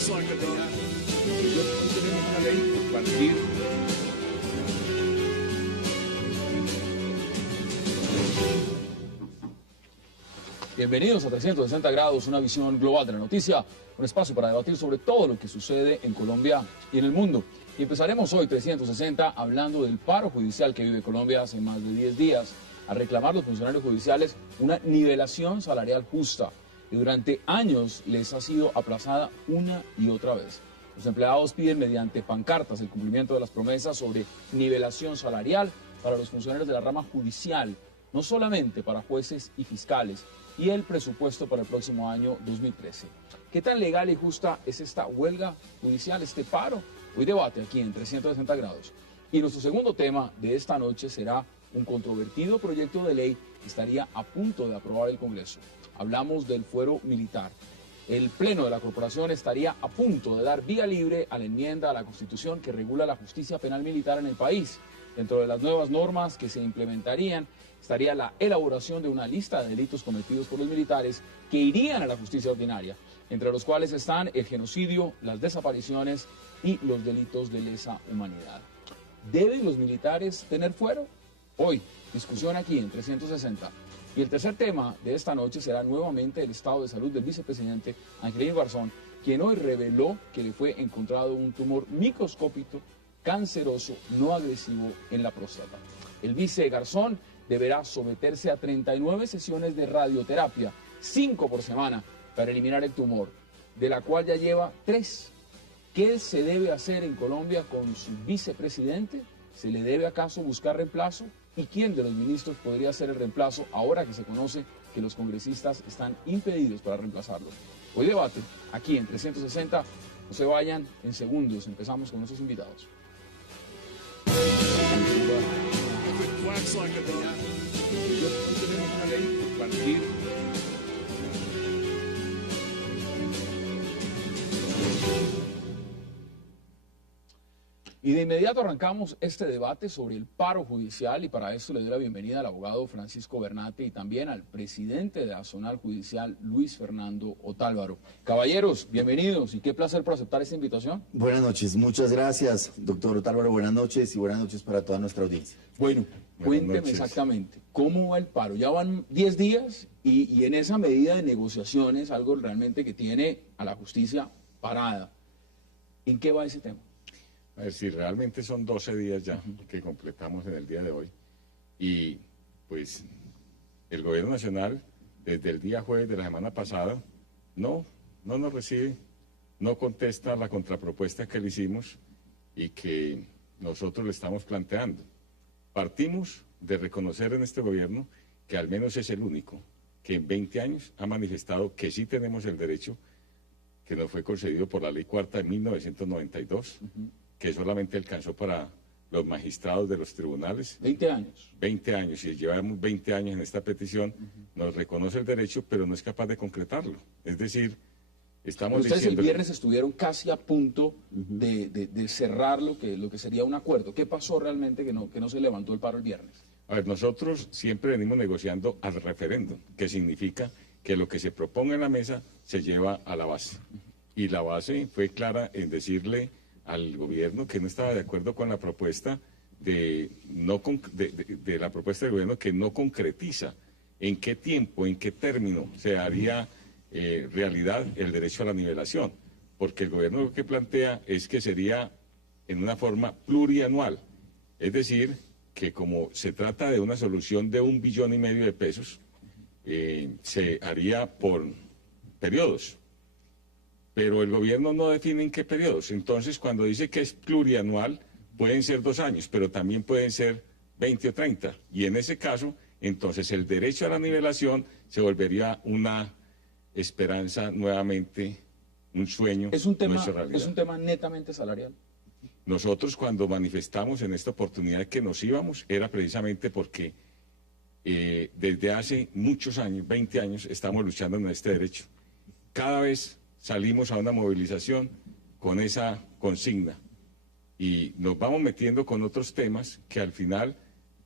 tenemos una ley a partir Bienvenidos a 360 grados, una visión global de la noticia, un espacio para debatir sobre todo lo que sucede en Colombia y en el mundo. Y empezaremos hoy 360 hablando del paro judicial que vive Colombia hace más de 10 días, a reclamar los funcionarios judiciales una nivelación salarial justa, que durante años les ha sido aplazada una y otra vez. Los empleados piden mediante pancartas el cumplimiento de las promesas sobre nivelación salarial para los funcionarios de la rama judicial, no solamente para jueces y fiscales, y el presupuesto para el próximo año 2013. ¿Qué tan legal y justa es esta huelga judicial, este paro? Hoy debate aquí en 360 grados. Y nuestro segundo tema de esta noche será un controvertido proyecto de ley que estaría a punto de aprobar el Congreso. Hablamos del fuero militar. El Pleno de la Corporación estaría a punto de dar vía libre a la enmienda a la Constitución que regula la justicia penal militar en el país. Dentro de las nuevas normas que se implementarían estaría la elaboración de una lista de delitos cometidos por los militares que irían a la justicia ordinaria, entre los cuales están el genocidio, las desapariciones y los delitos de lesa humanidad. ¿Deben los militares tener fuero? Hoy, discusión aquí en 360. Y el tercer tema de esta noche será nuevamente el estado de salud del vicepresidente Angelino Garzón, quien hoy reveló que le fue encontrado un tumor microscópico canceroso no agresivo en la próstata. El vice Garzón deberá someterse a 39 sesiones de radioterapia, 5 por semana, para eliminar el tumor, de la cual ya lleva 3. ¿Qué se debe hacer en Colombia con su vicepresidente? ¿Se le debe acaso buscar reemplazo? ¿Y quién de los ministros podría ser el reemplazo ahora que se conoce que los congresistas están impedidos para reemplazarlo? Hoy debate, aquí en 360, no se vayan en segundos, empezamos con nuestros invitados. Tenemos una ley a partir Y de inmediato arrancamos este debate sobre el paro judicial y para eso le doy la bienvenida al abogado Francisco Bernate y también al presidente de la Zonal Judicial, Luis Fernando Otálvaro. Caballeros, bienvenidos y qué placer por aceptar esta invitación. Buenas noches, muchas gracias, doctor Otálvaro, buenas noches y buenas noches para toda nuestra audiencia. Bueno, cuénteme exactamente, ¿cómo va el paro? Ya van 10 días y en esa medida de negociaciones, algo realmente que tiene a la justicia parada. ¿En qué va ese tema? A ver, si realmente son 12 días ya que completamos en el día de hoy y pues el gobierno nacional desde el día jueves de la semana pasada no nos recibe, no contesta la contrapropuesta que le hicimos y que nosotros le estamos planteando. Partimos de reconocer en este gobierno que al menos es el único que en 20 años ha manifestado que sí tenemos el derecho que nos fue concedido por la Ley Cuarta de 1992, que solamente alcanzó para los magistrados de los tribunales. 20 años. 20 años, y llevamos 20 años en esta petición, nos reconoce el derecho, pero no es capaz de concretarlo. Es decir, estamos ustedes diciendo... el viernes estuvieron casi a punto de cerrar lo que sería un acuerdo. ¿Qué pasó realmente que no se levantó el paro el viernes? A ver, nosotros siempre venimos negociando al referéndum, que significa que lo que se proponga en la mesa se lleva a la base. Y la base fue clara en decirle al gobierno que no estaba de acuerdo con la propuesta de la propuesta del gobierno que no concretiza en qué tiempo, en qué término se haría realidad el derecho a la nivelación, porque el gobierno lo que plantea es que sería en una forma plurianual, es decir, que como se trata de una solución de 1,5 billones de pesos, se haría por periodos. Pero el gobierno no define en qué periodos. Entonces, cuando dice que es plurianual, pueden ser 2 años, pero también pueden ser 20 o 30. Y en ese caso, entonces el derecho a la nivelación se volvería una esperanza nuevamente, un sueño. Es un tema netamente salarial. Nosotros cuando manifestamos en esta oportunidad que nos íbamos, era precisamente porque desde hace muchos años, 20 años, estamos luchando en este derecho. Cada vez salimos a una movilización con esa consigna y nos vamos metiendo con otros temas que al final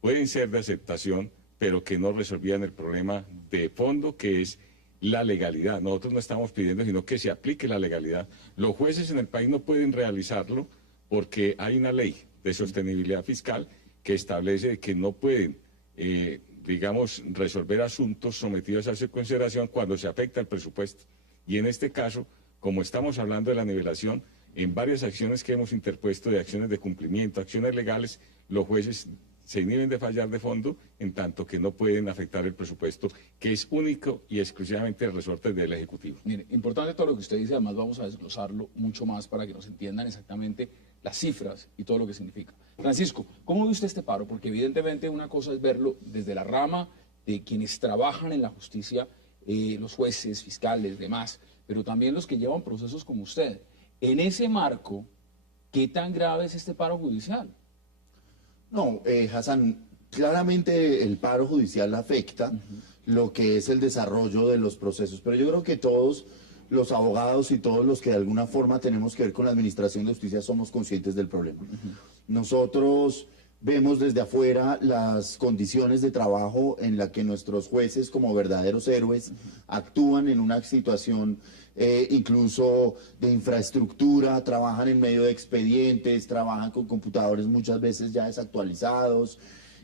pueden ser de aceptación, pero que no resolvían el problema de fondo, que es la legalidad. Nosotros no estamos pidiendo sino que se aplique la legalidad. Los jueces en el país no pueden realizarlo porque hay una ley de sostenibilidad fiscal que establece que no pueden, digamos, resolver asuntos sometidos a su consideración cuando se afecta el presupuesto. Y en este caso, como estamos hablando de la nivelación, en varias acciones que hemos interpuesto de acciones de cumplimiento, acciones legales, los jueces se inhiben de fallar de fondo en tanto que no pueden afectar el presupuesto, que es único y exclusivamente el resorte del Ejecutivo. Mire, importante todo lo que usted dice, además vamos a desglosarlo mucho más para que nos entiendan exactamente las cifras y todo lo que significa. Francisco, ¿cómo ve usted este paro? Porque evidentemente una cosa es verlo desde la rama de quienes trabajan en la justicia, los jueces, fiscales, demás, pero también los que llevan procesos como usted. En ese marco, ¿qué tan grave es este paro judicial? No, Hassan, claramente el paro judicial afecta lo que es el desarrollo de los procesos, pero yo creo que todos los abogados y todos los que de alguna forma tenemos que ver con la administración de justicia somos conscientes del problema. Nosotros vemos desde afuera las condiciones de trabajo en la que nuestros jueces, como verdaderos héroes, actúan en una situación incluso de infraestructura, trabajan en medio de expedientes, trabajan con computadores muchas veces ya desactualizados.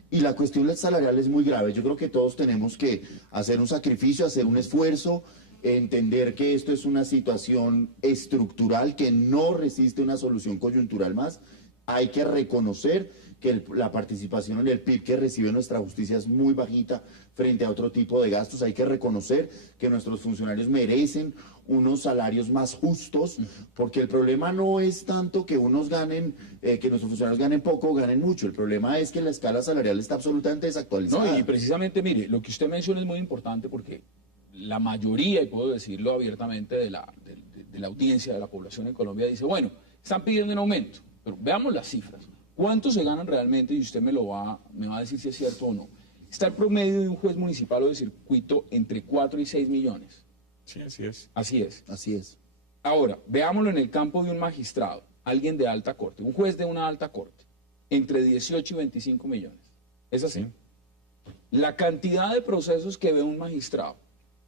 Y la cuestión salarial es muy grave. Yo creo que todos tenemos que hacer un sacrificio, hacer un esfuerzo, entender que esto es una situación estructural que no resiste una solución coyuntural más. Hay que reconocer que la participación en el PIB que recibe nuestra justicia es muy bajita frente a otro tipo de gastos. Hay que reconocer que nuestros funcionarios merecen unos salarios más justos, porque el problema no es tanto que unos ganen, que nuestros funcionarios ganen poco o ganen mucho. El problema es que la escala salarial está absolutamente desactualizada. No, y precisamente, mire, lo que usted menciona es muy importante porque la mayoría, y puedo decirlo abiertamente, de la audiencia, de la población en Colombia dice, bueno, están pidiendo un aumento, pero veamos las cifras. ¿Cuánto se ganan realmente? Y usted me va a decir si es cierto o no. Está el promedio de un juez municipal o de circuito entre 4 y 6 millones. Sí, así es. Así es. Así es. Ahora, veámoslo en el campo de un magistrado, alguien de alta corte, un juez de una alta corte, entre 18 y 25 millones. ¿Es así? Sí. La cantidad de procesos que ve un magistrado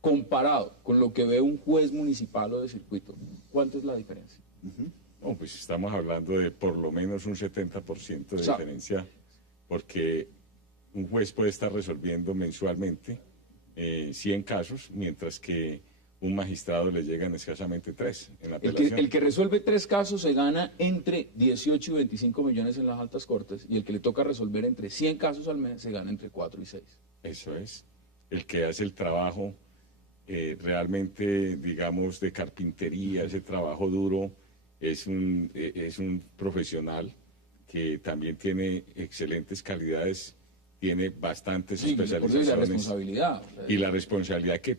comparado con lo que ve un juez municipal o de circuito, ¿cuánto es la diferencia? No, pues estamos hablando de por lo menos un 70% de diferencia, porque un juez puede estar resolviendo mensualmente 100 casos, mientras que un magistrado le llegan escasamente 3 en la apelación. El que resuelve 3 casos se gana entre 18 y 25 millones en las altas cortes, y el que le toca resolver entre 100 casos al mes se gana entre 4 y 6. Eso es. El que hace el trabajo realmente, digamos, de carpintería, ese trabajo duro, es un profesional que también tiene excelentes calidades, tiene bastantes especializaciones. La responsabilidad. Y la responsabilidad que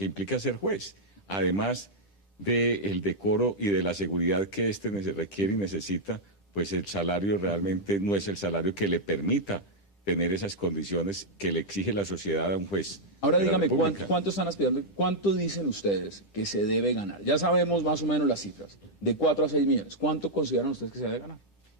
implica ser juez, además del decoro y de la seguridad que éste requiere y necesita, pues el salario realmente no es el salario que le permita tener esas condiciones que le exige la sociedad a un juez. Ahora dígame, ¿cuánto están aspirando? ¿Cuánto dicen ustedes que se debe ganar? Ya sabemos más o menos las cifras, de 4 a 6 millones. ¿Cuánto consideran ustedes que se debe ganar?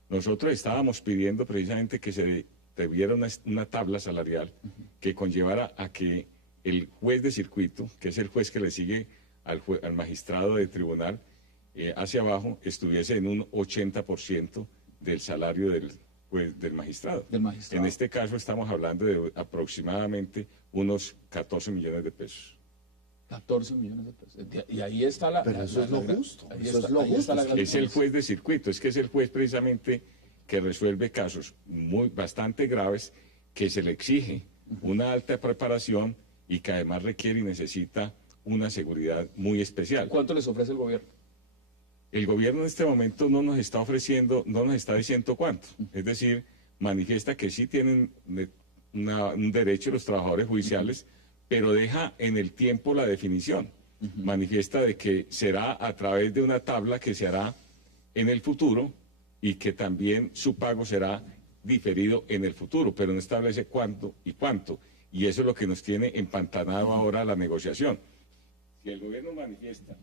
Nosotros estábamos pidiendo precisamente que se debiera una tabla salarial que conllevara a que el juez de circuito, que es el juez que le sigue al magistrado de tribunal, hacia abajo, estuviese en un 80% del salario del magistrado. En este caso estamos hablando de aproximadamente unos 14 millones de pesos. 14 millones de pesos. Y ahí está la... Pero eso es lo justo. Eso es lo justo. Es el juez de circuito, es que es el juez precisamente que resuelve casos bastante graves, que se le exige una alta preparación y que además requiere y necesita una seguridad muy especial. ¿Cuánto les ofrece el gobierno? El gobierno en este momento no nos está ofreciendo, no nos está diciendo cuánto. Es decir, manifiesta que sí tienen un derecho los trabajadores judiciales, pero deja en el tiempo la definición. Manifiesta de que será a través de una tabla que se hará en el futuro y que también su pago será diferido en el futuro, pero no establece cuánto y cuánto. Y eso es lo que nos tiene empantanado ahora la negociación. Si el gobierno manifiesta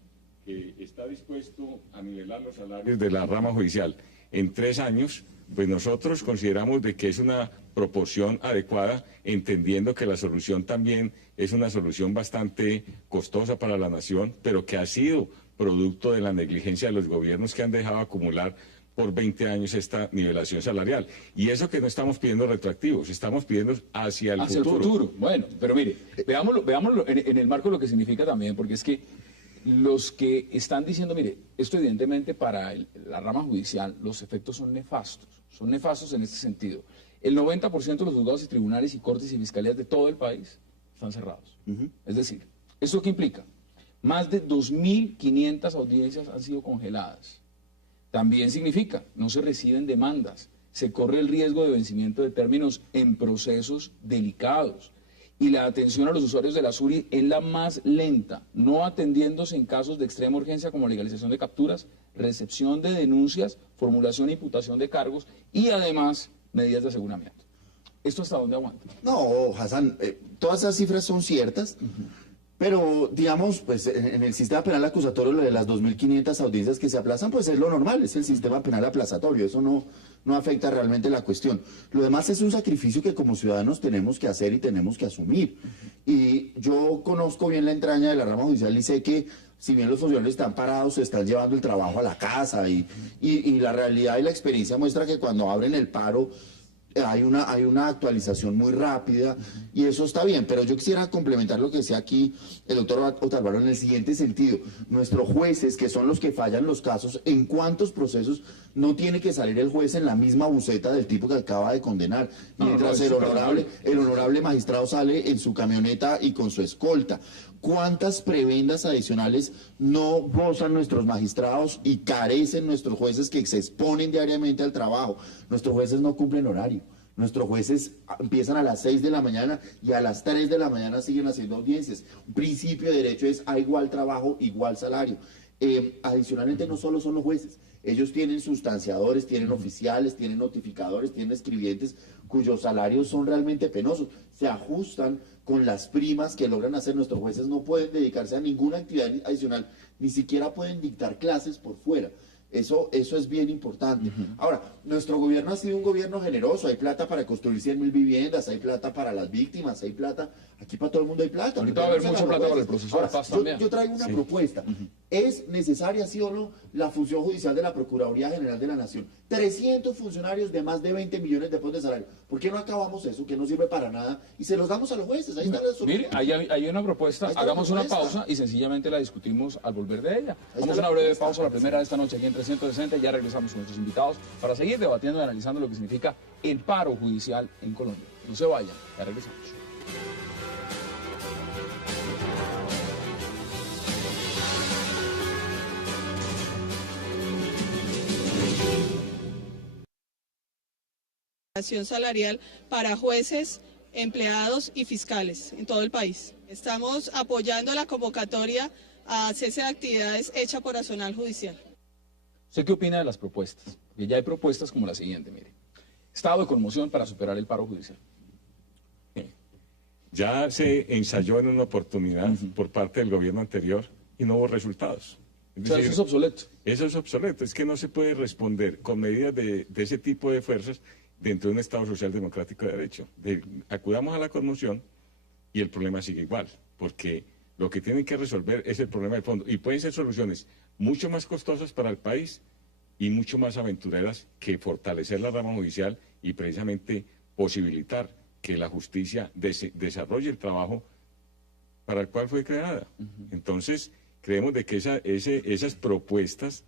que está dispuesto a nivelar los salarios de la rama judicial en 3 años, pues nosotros consideramos de que es una proporción adecuada, entendiendo que la solución también es una solución bastante costosa para la nación, pero que ha sido producto de la negligencia de los gobiernos que han dejado acumular por 20 años esta nivelación salarial. Y eso que no estamos pidiendo retroactivos, estamos pidiendo hacia el futuro. Bueno, pero mire, veámoslo en el marco de lo que significa también, porque es que los que están diciendo, mire, esto evidentemente para la rama judicial los efectos son nefastos en este sentido. El 90% de los juzgados y tribunales y cortes y fiscalías de todo el país están cerrados. Es decir, ¿esto qué implica? Más de 2.500 audiencias han sido congeladas. También significa, no se reciben demandas, se corre el riesgo de vencimiento de términos en procesos delicados. Y la atención a los usuarios de la SURI es la más lenta, no atendiéndose en casos de extrema urgencia como legalización de capturas, recepción de denuncias, formulación e imputación de cargos y además medidas de aseguramiento. ¿Esto hasta dónde aguanta? No, Hassan, todas esas cifras son ciertas, pero digamos, pues en el sistema penal acusatorio, lo de las 2.500 audiencias que se aplazan, pues es lo normal, es el sistema penal aplazatorio, eso no afecta realmente la cuestión. Lo demás es un sacrificio que como ciudadanos tenemos que hacer y tenemos que asumir. Y yo conozco bien la entraña de la rama judicial y sé que si bien los funcionarios están parados, se están llevando el trabajo a la casa y la realidad y la experiencia muestra que cuando abren el paro hay una actualización muy rápida y eso está bien, pero yo quisiera complementar lo que decía aquí el doctor Otálvaro en el siguiente sentido. Nuestros jueces, que son los que fallan los casos, ¿en cuántos procesos no tiene que salir el juez en la misma buceta del tipo que acaba de condenar? Mientras el honorable magistrado sale en su camioneta y con su escolta. ¿Cuántas prebendas adicionales no gozan nuestros magistrados y carecen nuestros jueces que se exponen diariamente al trabajo? Nuestros jueces no cumplen horario. Nuestros jueces empiezan a las 6 de la mañana y a las 3 de la mañana siguen haciendo audiencias. Un principio de derecho es a igual trabajo, igual salario. Adicionalmente no solo son los jueces, ellos tienen sustanciadores, tienen oficiales, tienen notificadores, tienen escribientes cuyos salarios son realmente penosos, se ajustan con las primas que logran hacer. Nuestros jueces no pueden dedicarse a ninguna actividad adicional, ni siquiera pueden dictar clases por fuera. Eso es bien importante. Ahora, nuestro gobierno ha sido un gobierno generoso, hay plata para construir 100.000 viviendas, hay plata para las víctimas, hay plata, aquí para todo el mundo hay plata. Ahorita va a haber mucha plata para el proceso de paz también. Yo traigo una propuesta. ¿Es necesaria, sí o no, la función judicial de la Procuraduría General de la Nación? 300 funcionarios de más de 20 millones de pesos de salario. ¿Por qué no acabamos eso, que no sirve para nada, y se los damos a los jueces? Ahí está la solución. Mire, hay una propuesta, hagamos una pausa y sencillamente la discutimos al volver de ella. Vamos a una breve pausa, la primera de esta noche aquí en 360, y ya regresamos con nuestros invitados para seguir debatiendo y analizando lo que significa el paro judicial en Colombia. No se vayan, ya regresamos. Salarial para jueces, empleados y fiscales en todo el país. Estamos apoyando la convocatoria a cese de actividades hecha por Nacional Judicial. ¿Usted qué opina de las propuestas? Porque ya hay propuestas como la siguiente, mire. Estado de conmoción para superar el paro judicial. Ya se ensayó en una oportunidad por parte del gobierno anterior y no hubo resultados. O sea, eso es obsoleto. Eso es obsoleto. Es que no se puede responder con medidas de ese tipo de fuerzas dentro de un Estado social democrático de derecho. Acudamos a la conmoción y el problema sigue igual, porque lo que tienen que resolver es el problema de fondo. Y pueden ser soluciones mucho más costosas para el país y mucho más aventureras que fortalecer la rama judicial y precisamente posibilitar que la justicia desarrolle el trabajo para el cual fue creada. Entonces, creemos de que esas propuestas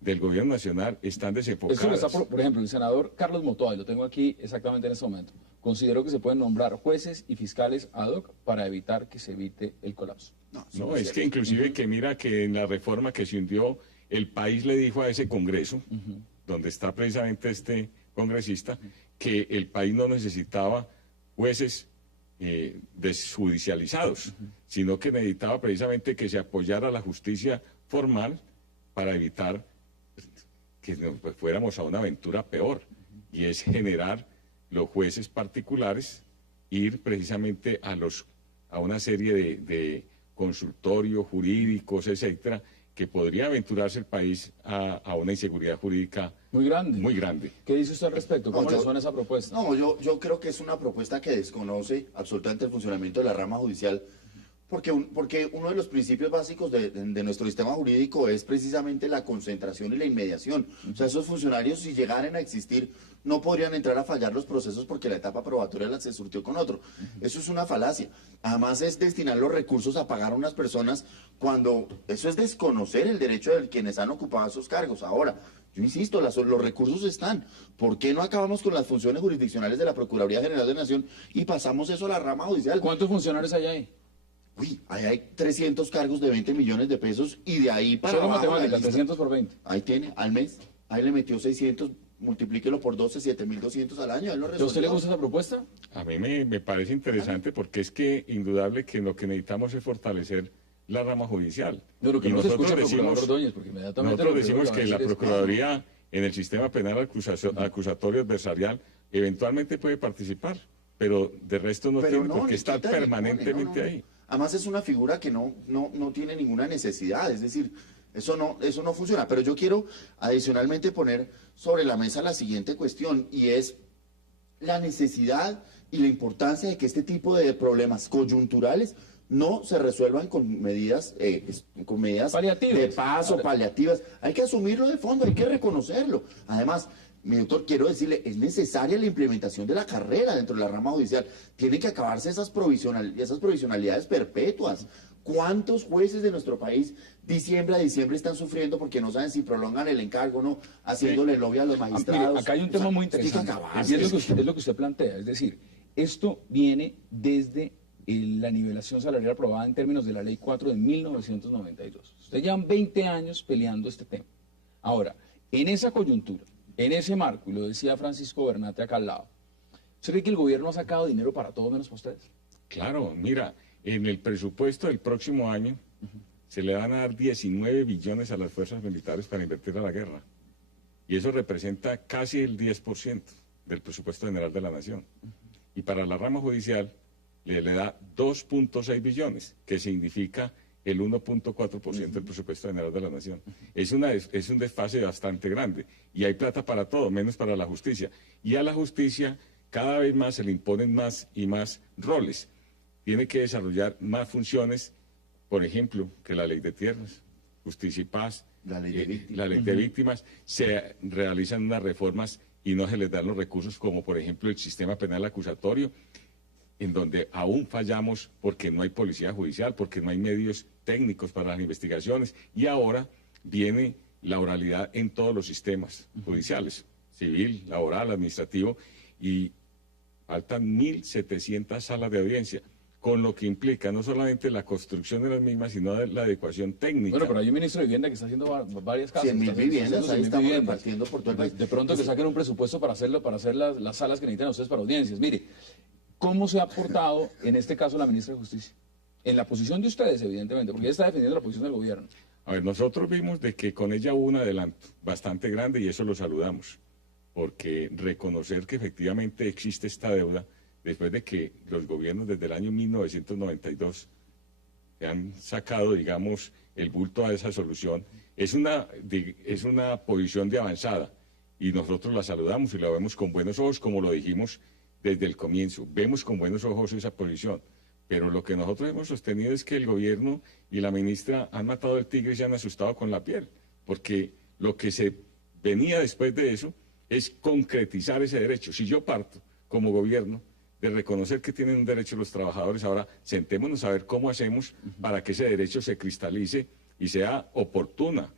del gobierno nacional están desenfocadas. Por ejemplo, el senador Carlos Motoa, y lo tengo aquí exactamente en este momento, consideró que se pueden nombrar jueces y fiscales ad hoc para evitar que se evite el colapso. No, es que inclusive que mira que en la reforma que se hundió, el país le dijo a ese Congreso, donde está precisamente este congresista, que el país no necesitaba jueces desjudicializados, sino que necesitaba precisamente que se apoyara la justicia formal para evitar que pues, fuéramos a una aventura peor, y es generar los jueces particulares, ir precisamente a una serie de consultorios jurídicos, etcétera, que podría aventurarse el país a una inseguridad jurídica Muy grande. muy grande. ¿Qué dice usted al respecto? ¿Cómo No, le suena esa propuesta? No, yo creo que es una propuesta que desconoce absolutamente el funcionamiento de la rama judicial, porque uno de los principios básicos de nuestro sistema jurídico es precisamente la concentración y la inmediación. O sea, esos funcionarios, si llegaran a existir, no podrían entrar a fallar los procesos porque la etapa probatoria se surtió con otro. Eso es una falacia. Además, es destinar los recursos a pagar a unas personas cuando eso es desconocer el derecho de quienes han ocupado esos cargos. Ahora, yo insisto, los recursos están. ¿Por qué no acabamos con las funciones jurisdiccionales de la Procuraduría General de la Nación y pasamos eso a la rama judicial? ¿Cuántos funcionarios hay ahí? Uy, ahí hay 300 cargos de 20 millones de pesos y de ahí para Solo abajo la matemáticas, lista. 300 por 20. Ahí tiene, al mes. Ahí le metió 600, multiplíquelo por 12, 7.200 al año. Ahí lo ¿A usted le resolvió. gusta esa propuesta? A mí me parece interesante porque es que indudable que lo que necesitamos es fortalecer la rama judicial. Pero que Y no se escucha nosotros procurador decimos, Ordóñez, porque inmediatamente nosotros lo decimos van a que la decir es, Procuraduría en el sistema penal acusatorio adversarial eventualmente puede participar, pero de resto no Pero tiene por qué ni estar quita ni pone, permanentemente no. ahí. Además es una figura que no tiene ninguna necesidad, es decir, eso no funciona. Pero yo quiero adicionalmente poner sobre la mesa la siguiente cuestión, y es la necesidad y la importancia de que este tipo de problemas coyunturales no se resuelvan con medidas Paliativas. de paso, paliativas. Hay que asumirlo de fondo, hay que reconocerlo. Además, mi doctor, quiero decirle, es necesaria la implementación de la carrera dentro de la rama judicial. Tienen que acabarse esas provisionalidades perpetuas. ¿Cuántos jueces de nuestro país diciembre a diciembre están sufriendo porque no saben si prolongan el encargo o no, haciéndole lobby a los magistrados? Mire, acá hay un tema muy interesante. Y es lo que usted plantea. Es decir, esto viene desde la nivelación salarial aprobada en términos de la Ley 4 de 1992. Ustedes llevan 20 años peleando este tema. Ahora, en esa coyuntura, en ese marco, y lo decía Francisco Bernate acá al lado, ¿usted cree que el gobierno ha sacado dinero para todo menos para ustedes? Claro, mira, en el presupuesto del próximo año se le van a dar 19 billones a las fuerzas militares para invertir a la guerra. Y eso representa casi el 10% del presupuesto general de la Nación. Y para la rama judicial le da 2.6 billones, que significa el 1.4% del presupuesto general de la Nación. Es un desfase bastante grande. Y hay plata para todo, menos para la justicia. Y a la justicia cada vez más se le imponen más y más roles. Tiene que desarrollar más funciones, por ejemplo, que la ley de tierras, justicia y paz, La ley de víctimas. la ley de víctimas. Se realizan unas reformas y no se les dan los recursos, como por ejemplo el sistema penal acusatorio, en donde aún fallamos porque no hay policía judicial, porque no hay medios técnicos para las investigaciones, y ahora viene la oralidad en todos los sistemas judiciales, civil, laboral, administrativo, y faltan 1.700 salas de audiencia, con lo que implica no solamente la construcción de las mismas, sino de la adecuación técnica. Bueno, pero hay un ministro de Vivienda que está haciendo varias casas. 100.000 viviendas, ahí estamos repartiendo por todo el país. De pronto que saquen un presupuesto para hacer las salas que necesitan ustedes para audiencias. Mire, ¿cómo se ha portado en este caso la ministra de Justicia? En la posición de ustedes, evidentemente, porque ella está defendiendo la posición del gobierno. A ver, nosotros vimos de que con ella hubo un adelanto bastante grande y eso lo saludamos, porque reconocer que efectivamente existe esta deuda, después de que los gobiernos desde el año 1992 han sacado, digamos, el bulto a esa solución, es una posición de avanzada y nosotros la saludamos y la vemos con buenos ojos, como lo dijimos desde el comienzo. Vemos con buenos ojos esa posición, pero lo que nosotros hemos sostenido es que el gobierno y la ministra han matado al tigre y se han asustado con la piel, porque lo que se venía después de eso es concretizar ese derecho. Si yo parto como gobierno de reconocer que tienen un derecho los trabajadores, ahora sentémonos a ver cómo hacemos para que ese derecho se cristalice y sea oportuna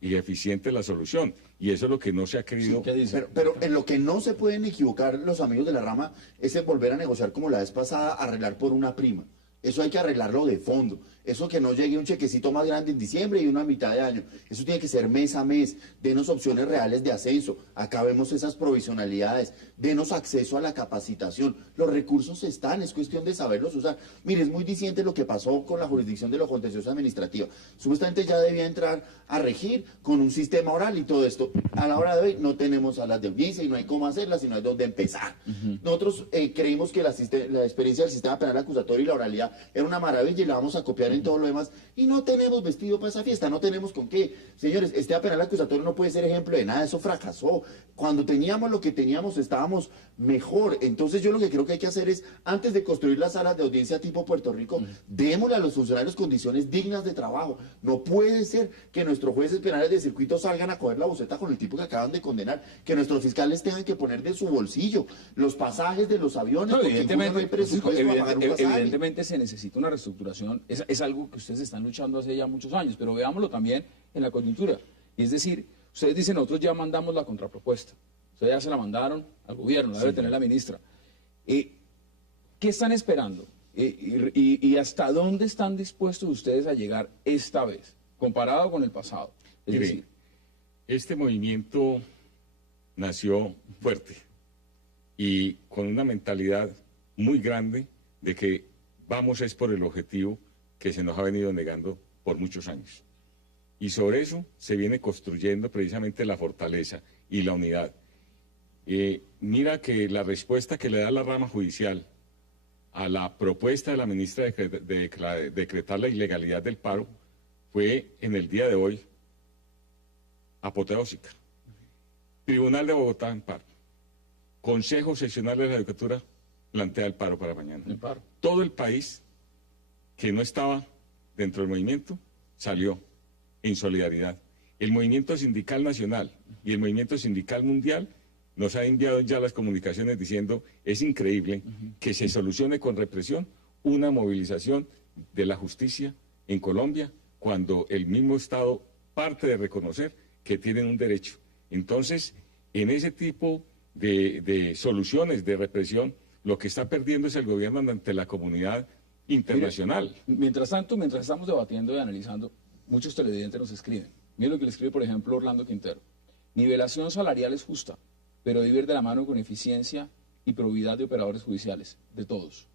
y eficiente la solución. Y eso es lo que no se ha querido. Sí, ¿qué dice? Pero en lo que no se pueden equivocar los amigos de la rama es en volver a negociar como la vez pasada, arreglar por una prima. Eso hay que arreglarlo de fondo. Eso que no llegue un chequecito más grande en diciembre y una a mitad de año. Eso tiene que ser mes a mes. Denos opciones reales de ascenso. Acabemos esas provisionalidades. Denos acceso a la capacitación. Los recursos están, es cuestión de saberlos usar. Mire, es muy diciente lo que pasó con la jurisdicción de lo contencioso administrativo. Supuestamente ya debía entrar a regir con un sistema oral y todo esto. A la hora de hoy no tenemos salas de audiencia y no hay cómo hacerlas y no hay dónde empezar. Nosotros creímos que la experiencia del sistema penal acusatorio y la oralidad era una maravilla y la vamos a copiar judicial en todo lo demás, y no tenemos vestido para esa fiesta, no tenemos con qué. Señores, este penal acusatorio no puede ser ejemplo de nada, eso fracasó. Cuando teníamos lo que teníamos, estábamos mejor. Entonces yo lo que creo que hay que hacer es, antes de construir las salas de audiencia tipo Puerto Rico, démosle a los funcionarios condiciones dignas de trabajo. No puede ser que nuestros jueces penales de circuito salgan a coger la boceta con el tipo que acaban de condenar, que nuestros fiscales tengan que poner de su bolsillo los pasajes de los aviones, No, porque evidentemente, no hay presupuesto para pagar un pasaje. evidentemente se necesita una reestructuración, es algo que ustedes están luchando hace ya muchos años, pero veámoslo también en la coyuntura. Y es decir, ustedes dicen, nosotros ya mandamos la contrapropuesta, ustedes ya se la mandaron al gobierno, la debe tener la ministra. ¿Qué están esperando? ¿Y hasta dónde están dispuestos ustedes a llegar esta vez, comparado con el pasado? Es Mire, decir, este movimiento nació fuerte y con una mentalidad muy grande de que vamos es por el objetivo que se nos ha venido negando por muchos años. Y sobre eso se viene construyendo precisamente la fortaleza y la unidad. Mira que la respuesta que le da la rama judicial a la propuesta de la ministra de decretar la ilegalidad del paro fue en el día de hoy apoteósica. Tribunal de Bogotá en paro. Consejo Seccional de la Judicatura plantea el paro para mañana. el paro. Todo el país que no estaba dentro del movimiento salió en solidaridad. El movimiento sindical nacional y el movimiento sindical mundial nos ha enviado ya las comunicaciones diciendo es increíble que se solucione con represión una movilización de la justicia en Colombia cuando el mismo Estado parte de reconocer que tienen un derecho. Entonces, en ese tipo de soluciones de represión, lo que está perdiendo es el gobierno ante la comunidad internacional. Mire, mientras tanto, mientras estamos debatiendo y analizando, muchos televidentes nos escriben. Miren lo que le escribe, por ejemplo, Orlando Quintero. Nivelación salarial es justa, pero debe ir de la mano con eficiencia y probidad de operadores judiciales, de todos.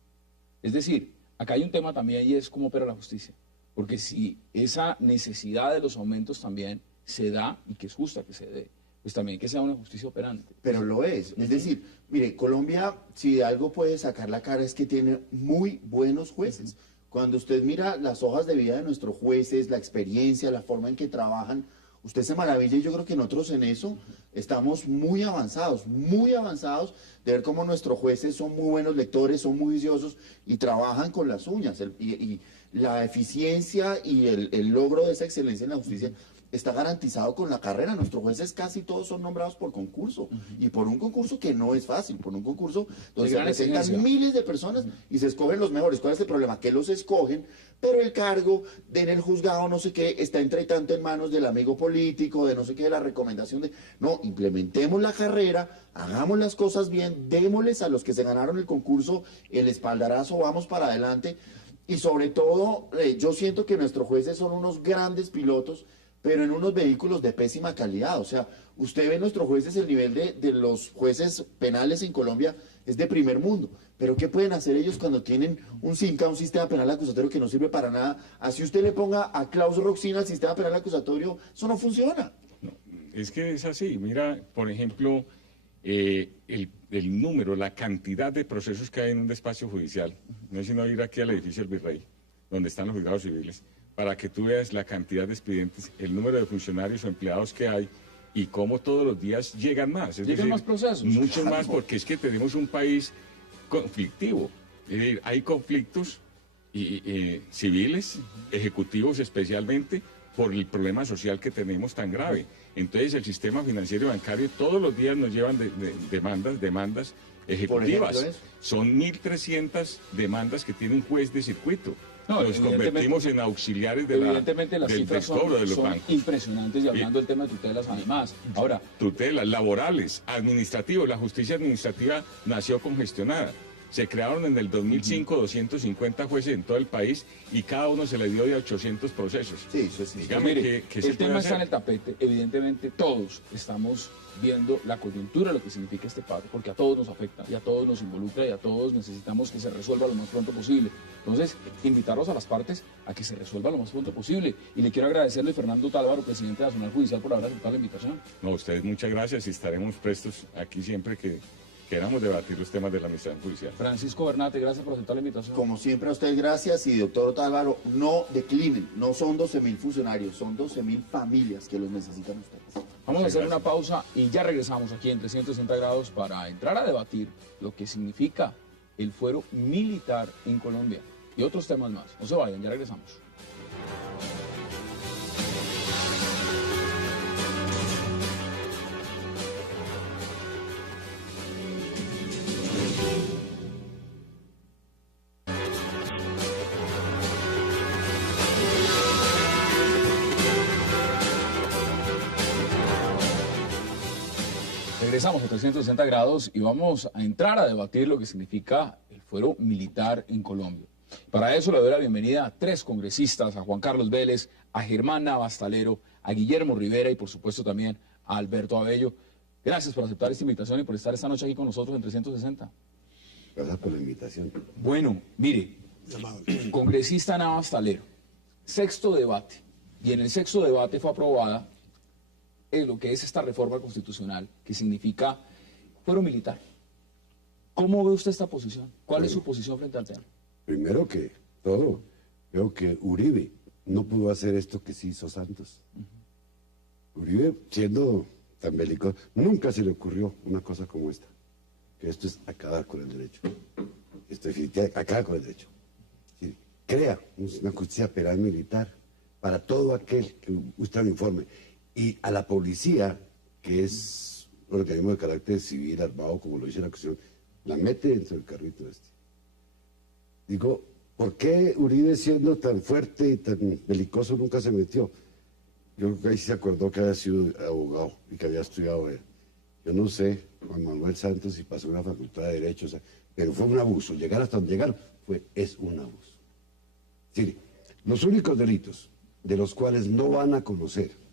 Es decir, acá hay un tema también y es cómo opera la justicia. Porque si esa necesidad de los aumentos también se da, y que es justa que se dé, pues también que sea una justicia operante. Pero lo es. Es decir, mire, Colombia, si de algo puede sacar la cara es que tiene muy buenos jueces. Cuando usted mira las hojas de vida de nuestros jueces, la experiencia, la forma en que trabajan, usted se maravilla y yo creo que nosotros en eso estamos muy avanzados de ver cómo nuestros jueces son muy buenos lectores, son muy viciosos y trabajan con las uñas. Y la eficiencia y el logro de esa excelencia en la justicia está garantizado con la carrera. Nuestros jueces casi todos son nombrados por concurso, y por un concurso que no es fácil, por un concurso donde se presentan miles de personas y se escogen los mejores. ¿Cuál es el problema? Que los escogen, pero el cargo en el juzgado, no sé qué, está entre tanto en manos del amigo político, de no sé qué, de la recomendación de... No, implementemos la carrera, hagamos las cosas bien, démosles a los que se ganaron el concurso el espaldarazo, vamos para adelante. Y sobre todo, yo siento que nuestros jueces son unos grandes pilotos, pero en unos vehículos de pésima calidad. O sea, usted ve nuestros jueces, el nivel de los jueces penales en Colombia es de primer mundo. Pero ¿qué pueden hacer ellos cuando tienen un SINCA, un sistema penal acusatorio que no sirve para nada? Así usted le ponga a Klaus Roxina al sistema penal acusatorio, eso no funciona. No, es que es así. Mira, por ejemplo, el número, la cantidad de procesos que hay en un despacho judicial. No es sino ir aquí al edificio del Virrey, donde están los juzgados civiles, para que tú veas la cantidad de expedientes, el número de funcionarios o empleados que hay y cómo todos los días llegan más. Es ¿Llegan decir, más procesos? Muchos más, porque es que tenemos un país conflictivo. Es decir, hay conflictos civiles, ejecutivos especialmente, por el problema social que tenemos tan grave. Entonces el sistema financiero y bancario todos los días nos llevan demandas ejecutivas. Por ejemplo, son 1.300 demandas que tiene un juez de circuito. No, nos convertimos en auxiliares de evidentemente las del cifras descobro de los son bancos. impresionantes, y hablando del tema de tutelas además. Ahora, Tutelas laborales, administrativos. La justicia administrativa nació congestionada. Se crearon en el 2005 250 jueces en todo el país y cada uno se le dio de 800 procesos. Sí, eso sí. Dígame, mire, ¿qué se el puede tema hacer? está en el tapete. Evidentemente todos estamos viendo la coyuntura, lo que significa este paro, porque a todos nos afecta y a todos nos involucra y a todos necesitamos que se resuelva lo más pronto posible. Entonces, invitarlos a las partes a que se resuelva lo más pronto posible. Y le quiero agradecerle a Fernando Tálvaro, presidente Nacional Judicial, por haber aceptado la invitación. No, ustedes muchas gracias y estaremos prestos aquí siempre que queramos debatir los temas de la administración judicial. Francisco Bernate, gracias por aceptar la invitación. Como siempre a usted, gracias. Y doctor Otálvaro, no declinen, no son 12.000 funcionarios, son 12.000 familias que los necesitan ustedes. Vamos a hacer una pausa y ya regresamos aquí en 360 grados para entrar a debatir lo que significa el fuero militar en Colombia y otros temas más. No se vayan, ya regresamos. Regresamos a 360 grados y vamos a entrar a debatir lo que significa el fuero militar en Colombia. Para eso le doy la bienvenida a 3 congresistas, a Juan Carlos Vélez, a Germán Navas Talero, a Guillermo Rivera y por supuesto también a Alberto Abello. Gracias por aceptar esta invitación y por estar esta noche aquí con nosotros en 360. Gracias por la invitación. Bueno, mire, congresista Navas Talero, 6º debate, y en el 6º debate fue aprobada lo que es esta reforma constitucional, que significa fuero militar. ¿Cómo ve usted esta posición? ¿Cuál es su posición frente al tema? Primero que todo, creo que Uribe no pudo hacer esto que sí hizo Santos. Uribe, siendo tan belicoso, nunca se le ocurrió una cosa como esta, que esto es acabar con el derecho. Esto definitivamente acabar con el derecho. Sí, crea una justicia penal militar para todo aquel que usted un informe. Y a la policía, que es un organismo de carácter civil armado, como lo dice la Constitución, la mete dentro del carrito este. Digo, ¿por qué Uribe, siendo tan fuerte y tan belicoso, nunca se metió? Yo creo que ahí se acordó que había sido abogado y que había estudiado. Yo no sé, Juan Manuel Santos, si pasó una facultad de Derecho, o sea, pero fue un abuso. Llegar hasta donde llegaron es un abuso. Sí, los únicos delitos de los cuales no van a conocer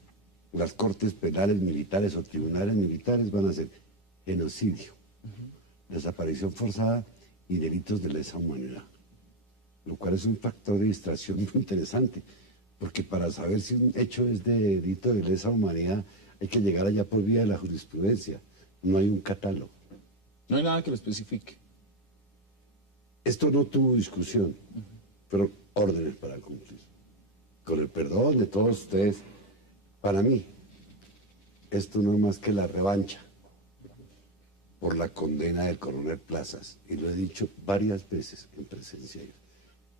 las cortes penales militares o tribunales militares van a ser genocidio, desaparición forzada y delitos de lesa humanidad, lo cual es un factor de distracción muy interesante, porque para saber si un hecho es de delito de lesa humanidad hay que llegar allá por vía de la jurisprudencia, no hay un catálogo. No hay nada que lo especifique. Esto no tuvo discusión, fueron órdenes para cumplir. Con el perdón de todos ustedes, para mí, esto no es más que la revancha por la condena del coronel Plazas, y lo he dicho varias veces en presencia.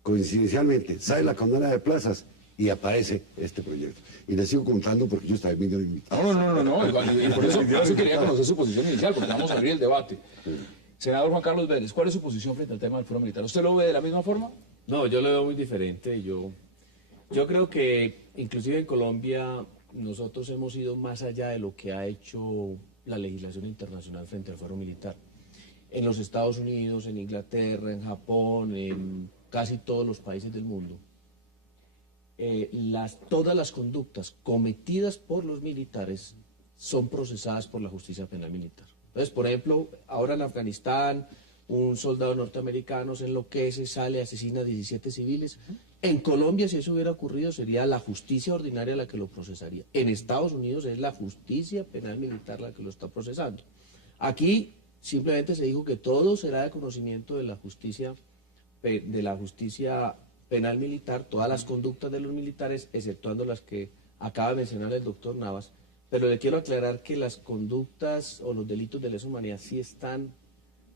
Coincidencialmente, sale la condena de Plazas y aparece este proyecto. Y les sigo contando porque yo estaba viendo invitado. No, y por eso quería conocer su posición inicial, porque vamos a abrir el debate. Senador Juan Carlos Vélez, ¿cuál es su posición frente al tema del fuero militar? ¿Usted lo ve de la misma forma? No, yo lo veo muy diferente. Yo creo que inclusive en Colombia nosotros hemos ido más allá de lo que ha hecho la legislación internacional frente al fuero militar. En los Estados Unidos, en Inglaterra, en Japón, en casi todos los países del mundo, todas las conductas cometidas por los militares son procesadas por la justicia penal militar. Entonces, por ejemplo, ahora en Afganistán, un soldado norteamericano se enloquece, sale, asesina a 17 civiles. En Colombia, si eso hubiera ocurrido, sería la justicia ordinaria la que lo procesaría. En Estados Unidos es la justicia penal militar la que lo está procesando. Aquí simplemente se dijo que todo será de conocimiento de la justicia penal militar, todas las conductas de los militares, exceptuando las que acaba de mencionar el doctor Navas. Pero le quiero aclarar que las conductas o los delitos de lesa humanidad sí están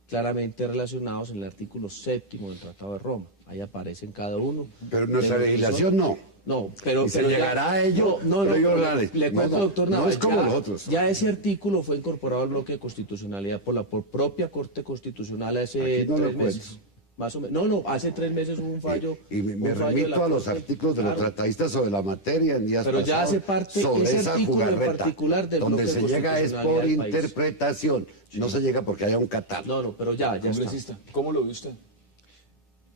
claramente relacionados en el artículo 7º del Tratado de Roma. Ahí aparecen cada uno. Pero nuestra legislación no. No, pero se llegará a ello. Le cuento, doctor Navas, no es como los otros. Ya ese artículo fue incorporado al bloque de constitucionalidad por la propia Corte Constitucional hace 3 meses. Más o menos. No, hace 3 meses hubo un fallo. Y me remito a los artículos de los tratatistas sobre la materia en días pasados. Pero ya hace parte sobre ese esa artículo en jugarreta, particular del donde bloque se llega es por del país. interpretación, no se llega porque haya un catálogo. No, pero ya Congresista, ¿cómo lo ve usted?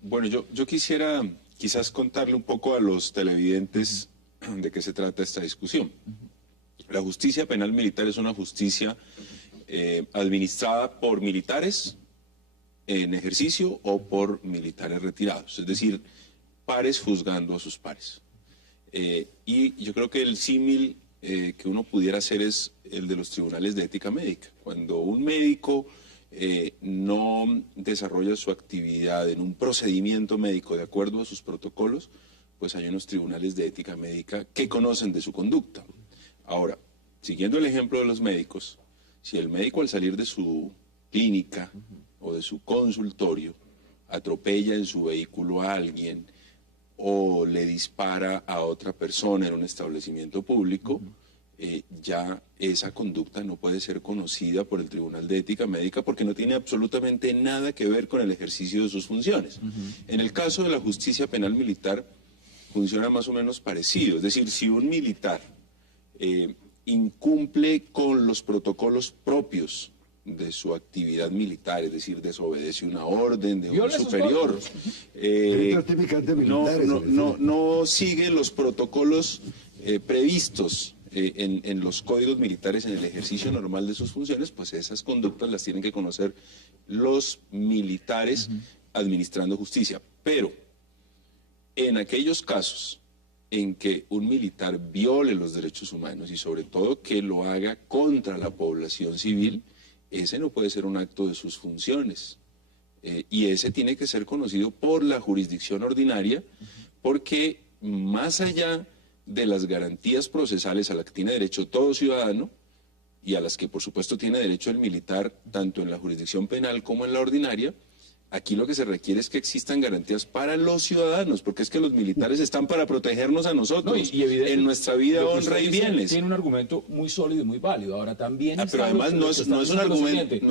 Bueno, yo quisiera quizás contarle un poco a los televidentes de qué se trata esta discusión. La justicia penal militar es una justicia administrada por militares en ejercicio o por militares retirados, es decir, pares juzgando a sus pares. Y yo creo que el símil que uno pudiera hacer es el de los tribunales de ética médica. Cuando un médico no desarrolla su actividad en un procedimiento médico de acuerdo a sus protocolos, pues hay unos tribunales de ética médica que conocen de su conducta. Ahora, siguiendo el ejemplo de los médicos, si el médico al salir de su clínica o de su consultorio atropella en su vehículo a alguien o le dispara a otra persona en un establecimiento público, ya esa conducta no puede ser conocida por el Tribunal de Ética Médica porque no tiene absolutamente nada que ver con el ejercicio de sus funciones. En el caso de la justicia penal militar funciona más o menos parecido, es decir, si un militar incumple con los protocolos propios de su actividad militar, es decir, desobedece una orden de un superior, no sigue los protocolos previstos en los códigos militares en el ejercicio normal de sus funciones, pues esas conductas las tienen que conocer los militares administrando justicia. Pero en aquellos casos en que un militar viole los derechos humanos y sobre todo que lo haga contra la población civil, ese no puede ser un acto de sus funciones. Y ese tiene que ser conocido por la jurisdicción ordinaria, porque más allá de las garantías procesales a las que tiene derecho todo ciudadano y a las que por supuesto tiene derecho el militar tanto en la jurisdicción penal como en la ordinaria, aquí lo que se requiere es que existan garantías para los ciudadanos, porque es que los militares están para protegernos a nosotros en nuestra vida, honra y bienes. Tiene un argumento muy sólido y muy válido. Ahora también pero además no es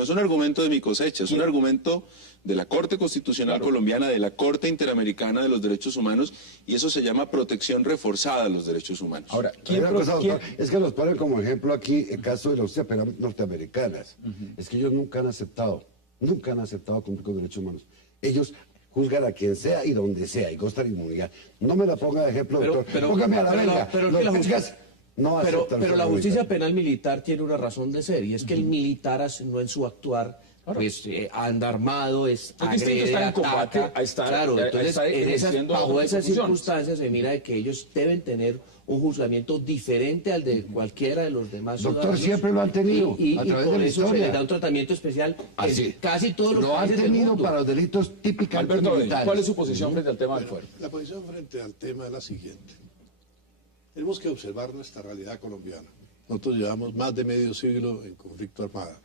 un argumento de mi cosecha, es un argumento de la Corte Constitucional Colombiana, de la Corte Interamericana de los Derechos Humanos, y eso se llama protección reforzada a los derechos humanos. Ahora, es que nos ponen como ejemplo aquí el caso de las justicia penal norteamericanas. Es que ellos nunca han aceptado cumplir con derechos humanos. Ellos juzgan a quien sea y donde sea y gozan inmunidad. No me la ponga de ejemplo, doctor. Póngame a la verga. Pero la justicia penal militar tiene una razón de ser, y es que el militar no en su actuar pues anda armado, agrede, ataca. Entonces bajo esas circunstancias se mira de que ellos deben tener un juzgamiento diferente al de cualquiera de los demás ciudadanos. Doctor, siempre lo han tenido, y a través por de la eso historia. se les da un tratamiento especial en casi todos los países lo han tenido del mundo. para los delitos típicamente militares. ¿Cuál es su posición frente al tema del fuero? La posición frente al tema es la siguiente. Tenemos que observar nuestra realidad colombiana. Nosotros llevamos más de medio siglo en conflicto armado.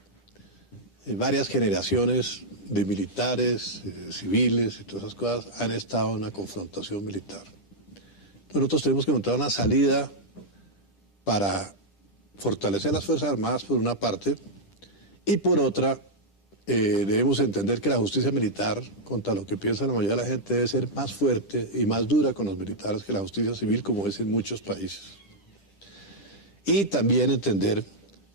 Varias generaciones de militares, civiles y todas esas cosas han estado en una confrontación militar. Nosotros tenemos que encontrar una salida para fortalecer las Fuerzas Armadas por una parte y por otra debemos entender que la justicia militar, contra lo que piensa la mayoría de la gente, debe ser más fuerte y más dura con los militares que la justicia civil, como es en muchos países. Y también entender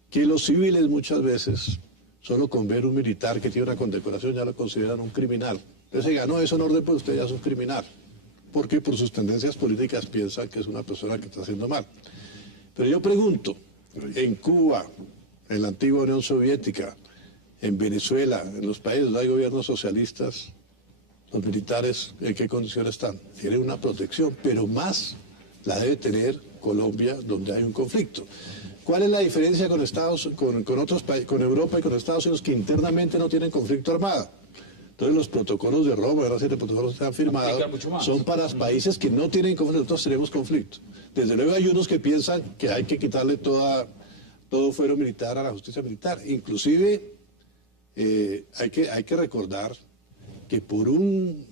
que los civiles muchas veces, solo con ver un militar que tiene una condecoración, ya lo consideran un criminal. Entonces se ganó ese orden, pues usted ya es un criminal, porque por sus tendencias políticas piensan que es una persona que está haciendo mal. Pero yo pregunto, en Cuba, en la antigua Unión Soviética, en Venezuela, en los países donde hay gobiernos socialistas, los militares, ¿en qué condiciones están? Tienen una protección, pero más la debe tener Colombia, donde hay un conflicto. ¿Cuál es la diferencia con otros países, con Europa y con Estados Unidos, que internamente no tienen conflicto armado? Entonces los protocolos de Roma, ahora sí los protocolos que están firmados, son para países que no tienen conflicto. Nosotros tenemos conflicto. Desde luego hay unos que piensan que hay que quitarle todo fuero militar a la justicia militar. Inclusive hay que recordar que por un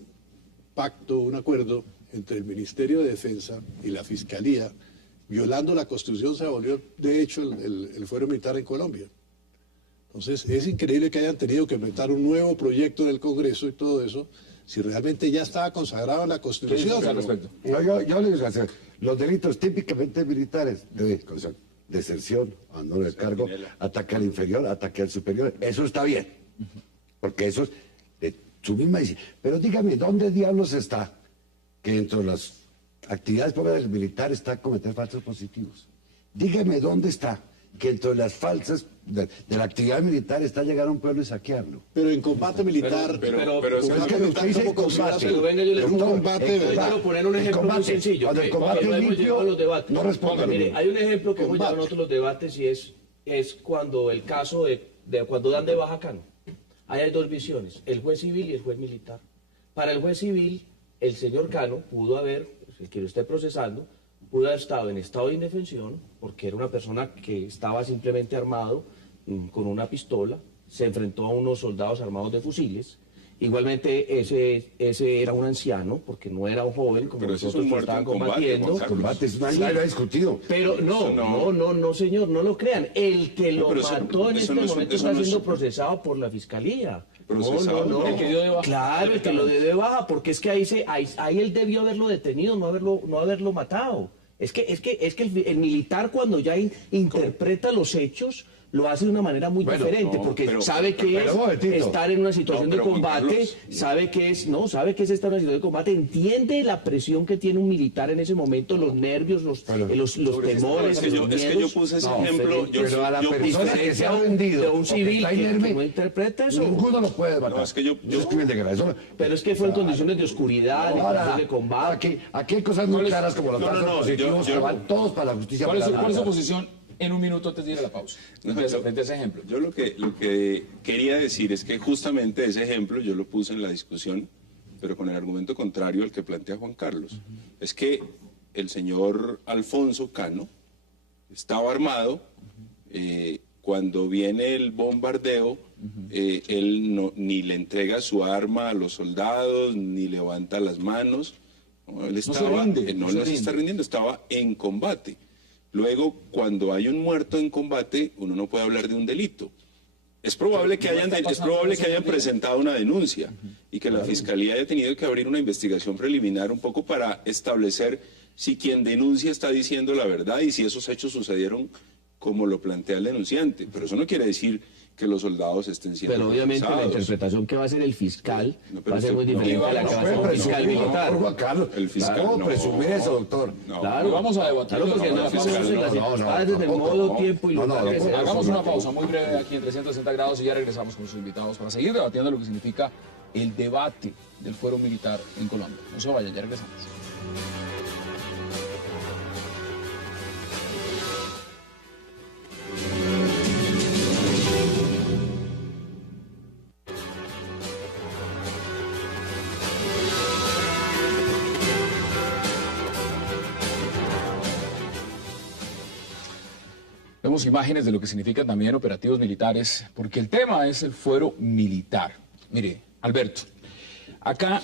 pacto, un acuerdo entre el Ministerio de Defensa y la Fiscalía, violando la Constitución, se abolió de hecho el fuero militar en Colombia. Entonces es increíble que hayan tenido que inventar un nuevo proyecto en el Congreso y todo eso, si realmente ya estaba consagrado en la Constitución. Yo les voy a hacer los delitos típicamente militares, deserción, abandono del cargo, ataque al inferior, ataque al superior, eso está bien, porque eso es de su misma disciplina. Pero dígame, ¿dónde diablos está que dentro de las actividades propias del militar está cometer falsos positivos? Dígame dónde está que dentro de las falsas de la actividad militar está llegar a un pueblo y saquearlo. Pero en combate militar, pero es que usted dice combate. Pero venga, yo le digo combate, quiero poner un ejemplo muy sencillo. Cuando el combate es limpio, no responde. Mire, hay un ejemplo que hemos llevado nosotros los debates y es cuando el caso de cuando dan de baja Cano. Ahí hay dos visiones, el juez civil y el juez militar. Para el juez civil, el señor Cano pudo haber, el que lo esté procesando, pudo haber estado en estado de indefensión, porque era una persona que estaba simplemente armado con una pistola, se enfrentó a unos soldados armados de fusiles. Igualmente ese era un anciano, porque no era un joven como pero nosotros que estaban combatiendo. Combate es nadie lo ha discutido. Pero no, señor, no lo crean. El que lo mató en este momento está siendo procesado por la fiscalía. No. El que dio de baja. Claro, el que lo dio de baja, porque es que ahí él debió haberlo detenido, no haberlo matado. Es que el militar cuando ya interpreta los hechos lo hace de una manera muy diferente, porque sabe que es estar en una situación de combate, sabe que es estar en una situación de combate, entiende la presión que tiene un militar en ese momento, los nervios, los temores, los miedos. Es que yo puse ese ejemplo. Pero a la persona que se ha vendido de un civil que no interpreta eso. Ninguno lo puede matar. No, es que yo escribí el decreto. Pero es que fue en condiciones de oscuridad, en condiciones de combate. Aquí hay cosas muy claras como los casos positivos que van todos para la justicia. ¿Cuál es su posición en un minuto antes de ir a la pausa? Frente a ese ejemplo. Yo lo que quería decir es que justamente ese ejemplo yo lo puse en la discusión, pero con el argumento contrario al que plantea Juan Carlos. Es que el señor Alfonso Cano estaba armado, cuando viene el bombardeo, él ni le entrega su arma a los soldados, ni levanta las manos. No, él estaba, no se está rindiendo, estaba en combate. Luego, cuando hay un muerto en combate, uno no puede hablar de un delito. Es probable que hayan presentado una denuncia y que la Fiscalía haya tenido que abrir una investigación preliminar un poco para establecer si quien denuncia está diciendo la verdad y si esos hechos sucedieron como lo plantea el denunciante. Pero eso no quiere decir que los soldados estén siendo Pero obviamente la interpretación que va a hacer el fiscal va a ser muy diferente a la que va a hacer el fiscal militar. El fiscal no presumir eso, doctor. Claro, vamos a debatir. Claro, porque no estamos en las circunstancias del modo, tiempo y lugar. Hagamos una pausa muy breve aquí en 360 grados y ya regresamos con sus invitados para seguir debatiendo lo que significa el debate del fuero militar en Colombia. No se vayan, ya regresamos. Vemos imágenes de lo que significan también operativos militares, porque el tema es el fuero militar. Mire, Alberto, acá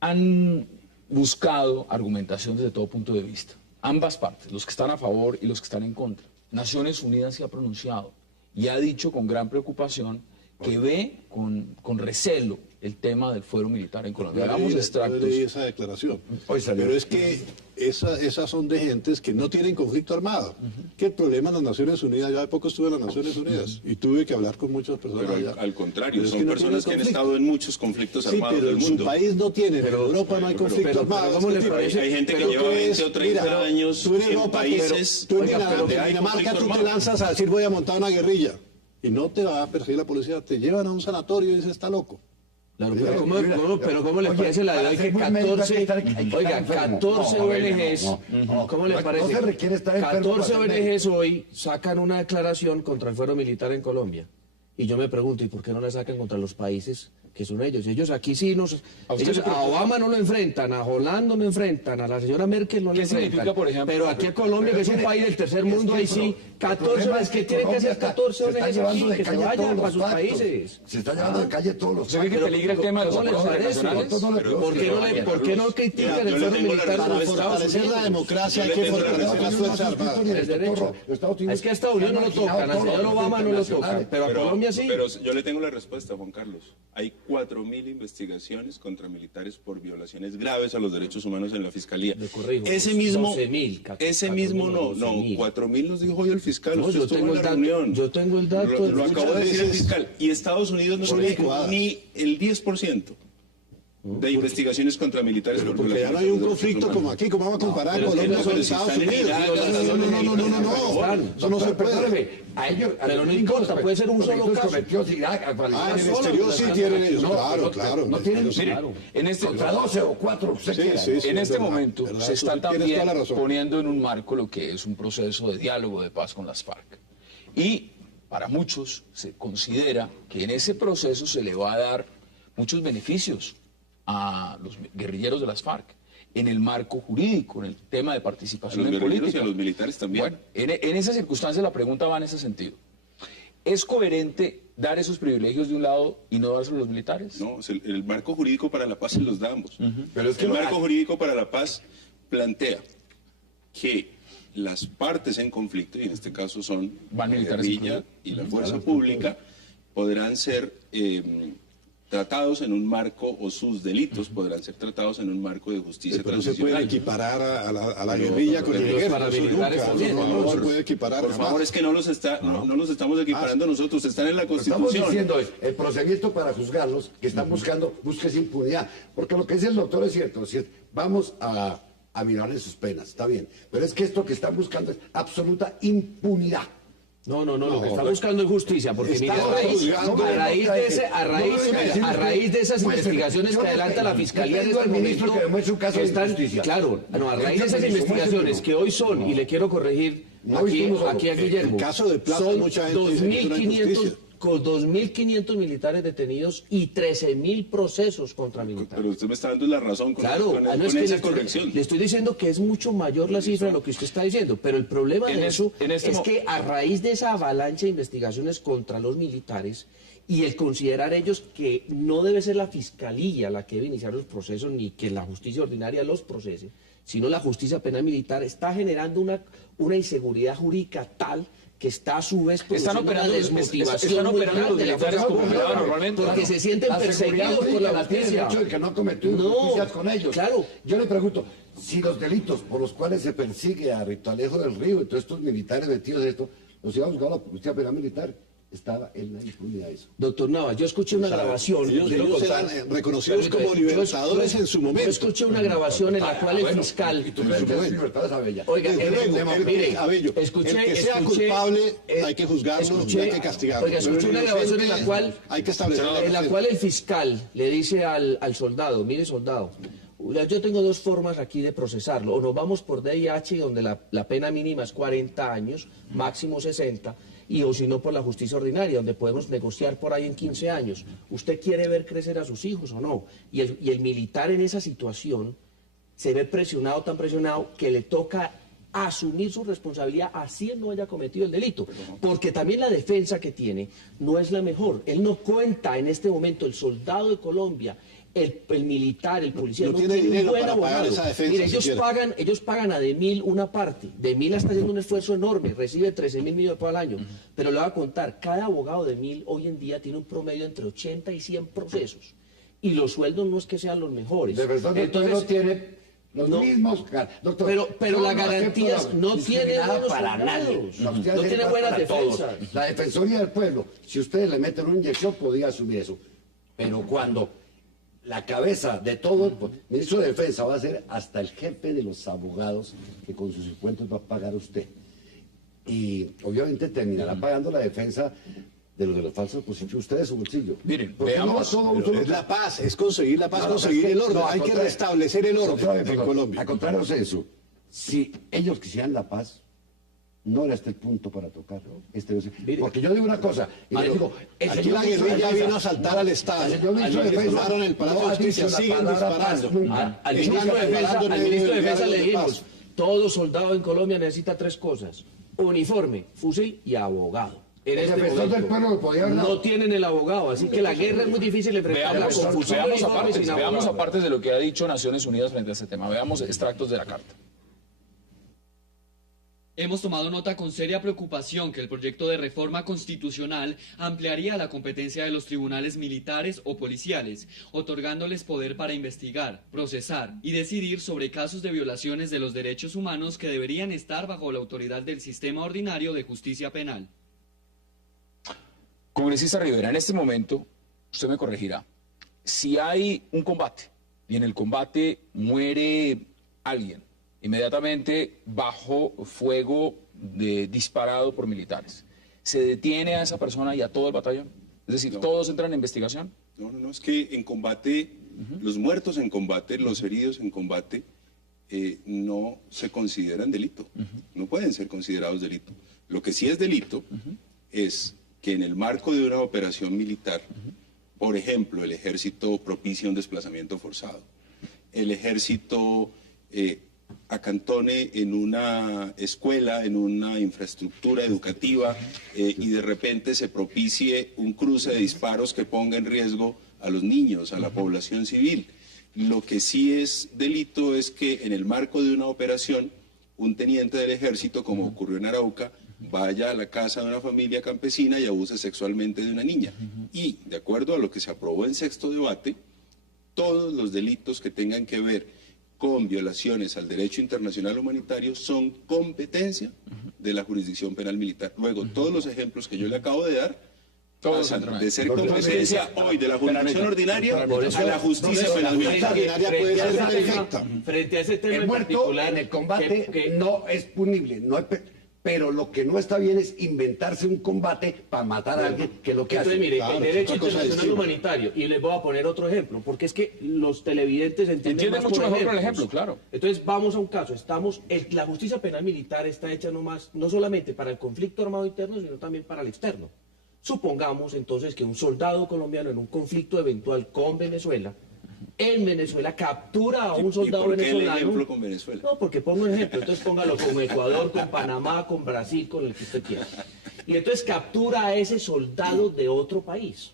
han buscado argumentación desde todo punto de vista. Ambas partes, los que están a favor y los que están en contra. Naciones Unidas se ha pronunciado y ha dicho con gran preocupación que ve con recelo el tema del fuero militar en Colombia. Hagamos extractos. Yo leí esa declaración. Pero es que esas son de gentes que no tienen conflicto armado. Que el problema en las Naciones Unidas, yo hace poco estuve en las Naciones Unidas y tuve que hablar con muchas personas pero allá. al contrario, son personas que han estado en muchos conflictos armados pero del mundo. Su país no tiene, pero en Europa no hay conflicto armado. ¿Cómo le parece? Hay gente que lleva 20 o 30 años en países tú en donde hay Dinamarca conflicto tú te armado. lanzas a decir voy a montar una guerrilla y no te va a perseguir la policía, te llevan a un sanatorio y dices está loco. Claro, pero ¿cómo le parece la de hoy que 14 ONGs, ¿cómo le parece? 14 ONGs hoy sacan una declaración contra el fuero militar en Colombia. Y yo me pregunto, ¿y por qué no la sacan contra los países que son ellos? Ellos aquí sí a Obama no lo enfrentan, a Hollande no lo enfrentan, a la señora Merkel no lo enfrentan. Por ejemplo, pero aquí a Colombia, que es un país del tercer mundo, ahí sí, 14 ONGs que tienen que hacer 14 ONGs aquí, que se vayan para sus países. Se está llevando de calle todos los ¿Se ve que peligra el tema de los acuerdos internacionales? ¿Por qué no critican el fuero militar Para fortalecer la democracia hay que fortalecer las Fuerzas Armadas. Es que a Estados Unidos no lo tocan, al señor Obama no lo tocan, pero a Colombia sí. Pero yo le tengo la respuesta, Juan Carlos. Hay 4.000 investigaciones contra militares por violaciones graves a los derechos humanos en la Fiscalía. Ese mismo 4.000 nos dijo hoy el fiscal. No, yo tengo el dato. Lo acabo de decir el fiscal. Y Estados Unidos no tiene ni el 10% de investigaciones contra militares por porque ya no hay un conflicto como aquí, como vamos a comparar Colombia con Estados Unidos. No, eso no se puede. Pero no importa, puede ser un solo caso. En el exterior sí tienen ellos, claro. No tienen, Contra 12 o 4. En este momento verdad, se está tienes también toda la razón. poniendo en un marco lo que es un proceso de diálogo de paz con las FARC. Y para muchos se considera que en ese proceso se le va a dar muchos beneficios a los guerrilleros de las FARC, en el marco jurídico, en el tema de participación en política. Y a los militares también. Bueno, en esa circunstancia la pregunta va en ese sentido. ¿Es coherente dar esos privilegios de un lado y no dárselos a los militares? No, el marco jurídico para la paz se los da a ambos. Pero es que el marco jurídico para la paz plantea que las partes en conflicto, y en este caso son la guerrilla y la fuerza pública, podrán ser tratados en un marco, o sus delitos podrán ser tratados en un marco de justicia Pero no se transicional. puede equiparar a la guerrilla con el ejército. No se puede equiparar. Por favor, es que no los estamos equiparando nosotros, están en la Estamos Constitución. diciendo es, el procedimiento para juzgarlos, que están buscando, búsquese impunidad. Porque lo que dice el doctor es cierto, vamos a mirar sus penas, está bien. Pero es que esto que están buscando es absoluta impunidad. No, lo que está buscando es justicia, porque mire, a raíz de esas investigaciones que adelanta la Fiscalía en este momento, claro, a raíz de esas investigaciones que hoy son, y le quiero corregir aquí a Guillermo, el caso de Plata, son mucha gente dice que es una injusticia. 2.500 militares detenidos y 13.000 procesos contra militares. Pero usted me está dando la razón con No es que esa corrección. le estoy diciendo que es mucho mayor la cifra de lo que usted está diciendo, pero el problema de eso es que a raíz de esa avalancha de investigaciones contra los militares y el considerar ellos que no debe ser la Fiscalía la que debe iniciar los procesos ni que la justicia ordinaria los procese, sino la justicia penal militar, está generando una inseguridad jurídica tal que está a su vez están operando los militares como operaban normalmente, porque se sienten perseguidos por la justicia. El que no ha cometido injusticias con ellos. Claro. Yo le pregunto, si los delitos por los cuales se persigue a Rito Alejo del Río y todos estos militares metidos en esto, los iba a buscar la justicia penal militar, estaba en la impunidad eso. Doctor Navas, yo escuché una grabación. Ellos eran reconocidos como libertadores en su momento. Yo escuché una grabación en la cual el fiscal. Oiga, escuché el que sea culpable hay que juzgarlo y hay que castigarlo. Oiga, escuché una grabación en la cual hay que establecer el fiscal le dice al soldado, mire soldado, yo tengo dos formas aquí de procesarlo. O nos vamos por DIH, donde la pena mínima es 40 años, máximo 60, o si no por la justicia ordinaria, donde podemos negociar por ahí en 15 años. ¿Usted quiere ver crecer a sus hijos o no? Y el militar en esa situación se ve presionado, tan presionado, que le toca asumir su responsabilidad así él no haya cometido el delito. Porque también la defensa que tiene no es la mejor. Él no cuenta en este momento, el soldado de Colombia, el militar, el policía, no tiene dinero para pagar esa defensa. Mire, ellos pagan a DEMIL una parte. DEMIL está haciendo un esfuerzo enorme, recibe 13.000 millones de pesos al año. Pero le voy a contar, cada abogado de DEMIL hoy en día tiene un promedio entre 80 y 100 procesos. Y los sueldos no es que sean los mejores. Entonces tiene los mismos, doctor, pero las garantías no tienen buenos para nadie. No tiene buenas defensas. La Defensoría del Pueblo, si ustedes le meten una inyección, podía asumir eso. Pero cuando la cabeza de todo el ministro de Defensa va a ser hasta el jefe de los abogados que con sus impuestos va a pagar usted. Y obviamente terminará pagando la defensa de los falsos positivos, ustedes su bolsillo. Miren, veamos. Es la paz, es conseguir la paz, conseguir el orden. Hay que restablecer el orden en Colombia. A contrario de eso, si ellos quisieran la paz, no era este el punto para tocarlo. Porque yo digo una cosa, y les digo, aquí la guerrilla vino a saltar al Estado. Dispaраron el Palacio de Justicia, siguen disparando. Al ministro de Defensa le dijimos, todo soldado en Colombia necesita 3 cosas: uniforme, fusil y abogado. En este momento, no tienen el abogado, así que la guerra es muy difícil enfrentarla con fusil y uniforme sin abogado. Veamos aparte de lo que ha dicho Naciones Unidas frente a este tema. Veamos extractos de la carta. Hemos tomado nota con seria preocupación que el proyecto de reforma constitucional ampliaría la competencia de los tribunales militares o policiales, otorgándoles poder para investigar, procesar y decidir sobre casos de violaciones de los derechos humanos que deberían estar bajo la autoridad del sistema ordinario de justicia penal. Congresista Rivera, en este momento, usted me corregirá, si hay un combate y en el combate muere alguien, inmediatamente bajo fuego disparado por militares, ¿se detiene a esa persona y a todo el batallón? Es decir, ¿todos entran en investigación? No, es que en combate, los muertos en combate, los heridos en combate, no se consideran delito, no pueden ser considerados delito. Lo que sí es delito es que en el marco de una operación militar, por ejemplo, el ejército propicia un desplazamiento forzado, el ejército acantone en una escuela, en una infraestructura educativa y de repente se propicie un cruce de disparos que ponga en riesgo a los niños, a la población civil. Lo que sí es delito es que en el marco de una operación, un teniente del ejército, como ocurrió en Arauca, vaya a la casa de una familia campesina y abuse sexualmente de una niña. Y, de acuerdo a lo que se aprobó en sexto debate, todos los delitos que tengan que ver con violaciones al derecho internacional humanitario son competencia de la jurisdicción penal militar. Luego, todos los ejemplos que yo le acabo de dar pasan de ser competencia hoy de la jurisdicción ordinaria a la justicia penal militar. Frente a ese tema en particular, en el combate no es punible, no es pero lo que no está bien es inventarse un combate para matar a alguien, que es lo que hace. Entonces, mire, el derecho internacional humanitario, y les voy a poner otro ejemplo, porque es que los televidentes entienden más mucho por mejor ejemplos. el ejemplo, claro. Entonces, vamos a un caso. La justicia penal militar está hecha no solamente para el conflicto armado interno, sino también para el externo. Supongamos entonces que un soldado colombiano en un conflicto eventual con Venezuela, en Venezuela captura a un soldado venezolano. ¿Por qué el ejemplo con Venezuela? No, porque pongo un ejemplo, entonces póngalo con Ecuador, con Panamá, con Brasil, con el que usted quiera. Y entonces captura a ese soldado de otro país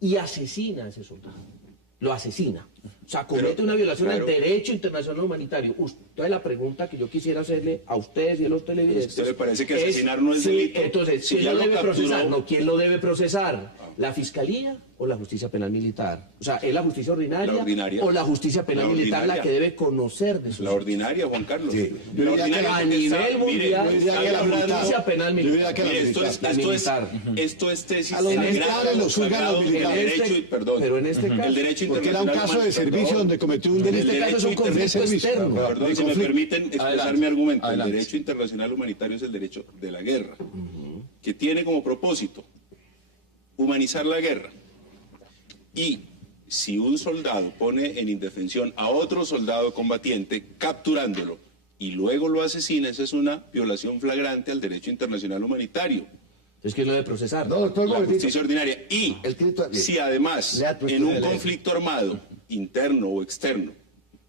y asesina a ese soldado. Lo asesina. O sea, comete una violación al derecho internacional humanitario. Entonces la pregunta que yo quisiera hacerle a ustedes y a los televidentes... ¿Usted le parece que asesinar no es delito? Entonces, Si ¿quién lo debe capturó... procesar? No, ¿quién lo debe procesar? ¿La Fiscalía o la Justicia Penal Militar? O sea, ¿es la justicia ordinaria, o la Justicia Penal Militar la que debe conocer de sus... La ordinaria, Juan Carlos. Sí. La ordinaria a nivel mundial, la Justicia Penal Militar. Esto es tesis a los militares los juzgan los militares. Pero en este caso... El derecho Porque era un caso de servicio donde cometió un delito. En este caso es un conflicto externo. Perdón, si me permiten expresar mi argumento. El derecho internacional humanitario es el derecho de la guerra, que tiene como propósito humanizar la guerra. Y si un soldado pone en indefensión a otro soldado combatiente, capturándolo, y luego lo asesina, esa es una violación flagrante al derecho internacional humanitario. Es que lo debe procesar. No, doctor, La justicia ordinaria. Y el si además en un conflicto armado, interno o externo,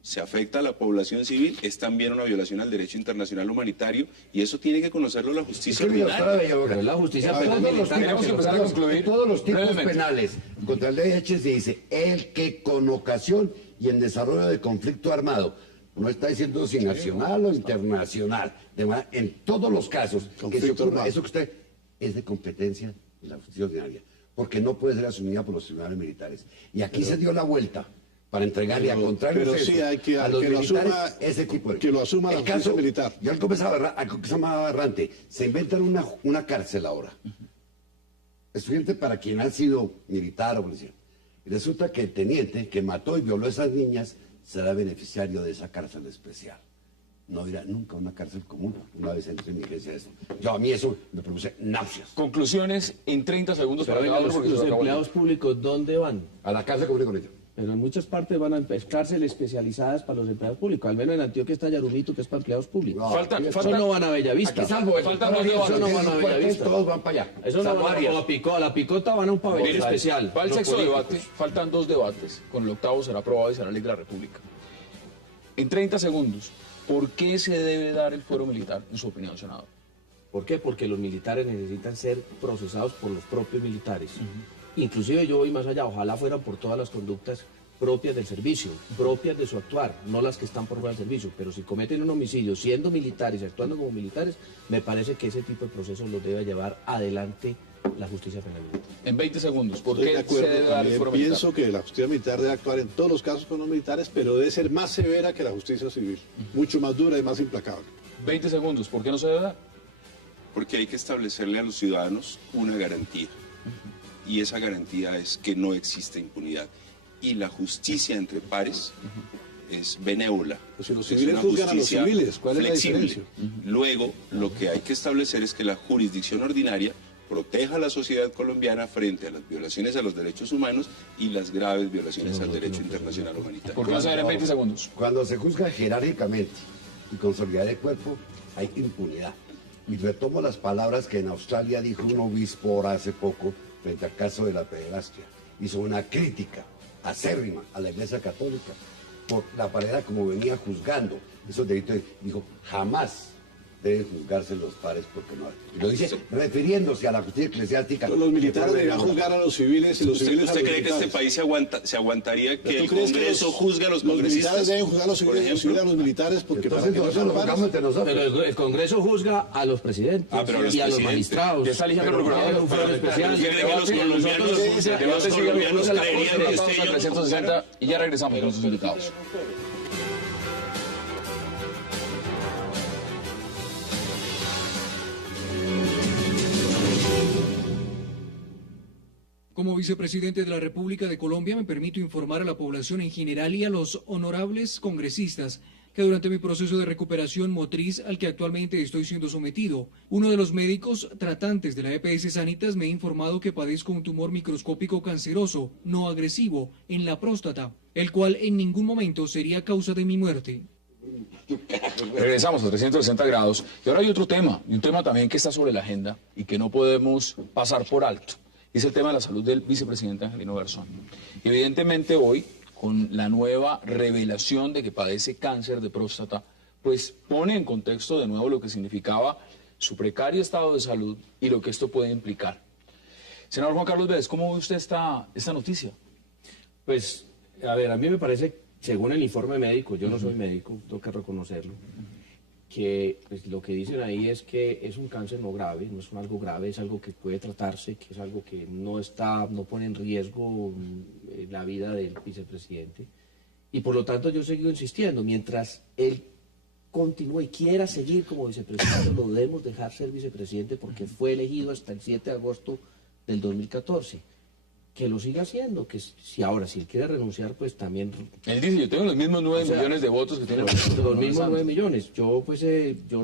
se afecta a la población civil, es también una violación al derecho internacional humanitario, y eso tiene que conocerlo la justicia ordinaria. Pero la justicia penal militar. Tenemos que empezar a concluir. En todos los tipos brevemente. penales contra el DH se dice el que con ocasión y en desarrollo de conflicto armado, no está diciendo si nacional o internacional, en todos los casos que se ocurra, eso que usted es de competencia de la justicia ordinaria, porque no puede ser asumida por los tribunales militares. Y aquí se dio la vuelta para entregarle a contrario pero sí hay que, a los que lo militares asuma, ese tipo de... que lo asuma la El justicia caso, militar. Yo algo que se llama aberrante, se inventan una cárcel ahora. Estudiante para quien ha sido militar o policía. Y resulta que el teniente que mató y violó a esas niñas será beneficiario de esa cárcel especial. No irá nunca a una cárcel común, una vez entre en mi iglesia eso. A mí eso me produce náuseas. Conclusiones en 30 segundos para Pero cada venga, uno, porque se los nos acabó el empleados públicos, ¿dónde van? A la cárcel común con ellos. Pero en muchas partes van a cárceles especializadas para los empleados públicos. Al menos en Antioquia está Yarumito, que es para empleados públicos. No, Eso no van a Bellavista. Aquí salvo Faltan dos debates. Eso no van a Bellavista. Todos van para allá. Eso no Salvo van Arias. a la Picota van a un pabellón Mire, especial. va el los sexto políticos. debate, faltan dos debates. Con el octavo será aprobado y será ley de la República. En 30 segundos, ¿por qué se debe dar el fuero militar, en su opinión, senador? ¿Por qué? Porque los militares necesitan ser procesados por los propios militares. Inclusive yo voy más allá, ojalá fueran por todas las conductas propias del servicio, propias de su actuar, no las que están por fuera del servicio, pero si cometen un homicidio siendo militares y actuando como militares, me parece que ese tipo de procesos los debe llevar adelante la justicia penal militar. En 20 segundos, ¿por Estoy de qué se acuerdo, debe dar el también fuero militar? pienso que la justicia militar debe actuar en todos los casos con los militares, pero debe ser más severa que la justicia civil, mucho más dura y más implacable. 20 segundos, ¿por qué no se debe dar? Porque hay que establecerle a los ciudadanos una garantía. Y esa garantía es que no existe impunidad. Y la justicia entre pares es benévola. Pues si los Es civiles una juzgan a los justicia civiles, ¿cuál es la flexible. diferencia? Luego, lo que hay que establecer es que la jurisdicción ordinaria proteja a la sociedad colombiana frente a las violaciones a los derechos humanos y las graves violaciones al derecho internacional humanitario. ¿Por qué no se debe dar en 20 segundos? Cuando se juzga jerárquicamente y con solidaridad de cuerpo, hay impunidad. Y retomo las palabras que en Australia dijo un obispo ahora hace poco frente al caso de la pederastia. Hizo una crítica acérrima a la Iglesia Católica por la manera como venía juzgando esos delitos. Dijo, jamás deben juzgarse los pares porque no. Y lo dice refiriéndose a la justicia eclesiástica. Los militares deberán juzgar a los civiles y los civiles a los ¿Usted cree que militares? este país se aguantaría que el ¿Tú crees que Congreso juzgue a los congresistas? Los militares deben juzgar a los civiles, los civiles a los militares porque Entonces nosotros lo juzgamos entre nosotros. Pero el Congreso juzga a los presidentes pero a los y a los presidentes. magistrados. Ya está eligiendo Pero procuradores. un fuero especial. ¿Usted cree que los colombianos creerían que este señor 360 y ya regresamos con sus invitados. Como vicepresidente de la República de Colombia, me permito informar a la población en general y a los honorables congresistas que durante mi proceso de recuperación motriz al que actualmente estoy siendo sometido, uno de los médicos tratantes de la EPS Sanitas me ha informado que padezco un tumor microscópico canceroso, no agresivo, en la próstata, el cual en ningún momento sería causa de mi muerte. Regresamos a 360 grados. Y ahora hay otro tema, y un tema también que está sobre la agenda y que no podemos pasar por alto. Es el tema de la salud del vicepresidente Angelino Garzón. Evidentemente hoy, con la nueva revelación de que padece cáncer de próstata, pues pone en contexto de nuevo lo que significaba su precario estado de salud y lo que esto puede implicar. Senador Juan Carlos Vélez, ¿cómo ve usted esta noticia? Pues, a ver, a mí me parece, según el informe médico, yo no soy médico, tengo que reconocerlo, que pues, lo que dicen ahí es que es un cáncer no grave, no es algo grave, es algo que puede tratarse, que es algo que no pone en riesgo la vida del vicepresidente. Y por lo tanto yo he seguido insistiendo, mientras él continúe y quiera seguir como vicepresidente, lo debemos dejar ser vicepresidente porque fue elegido hasta el 7 de agosto del 2014. Que lo siga haciendo, que si él quiere renunciar, pues también... Él dice, yo tengo los mismos 9 millones de votos que tiene... Los mismos 9 millones. Yo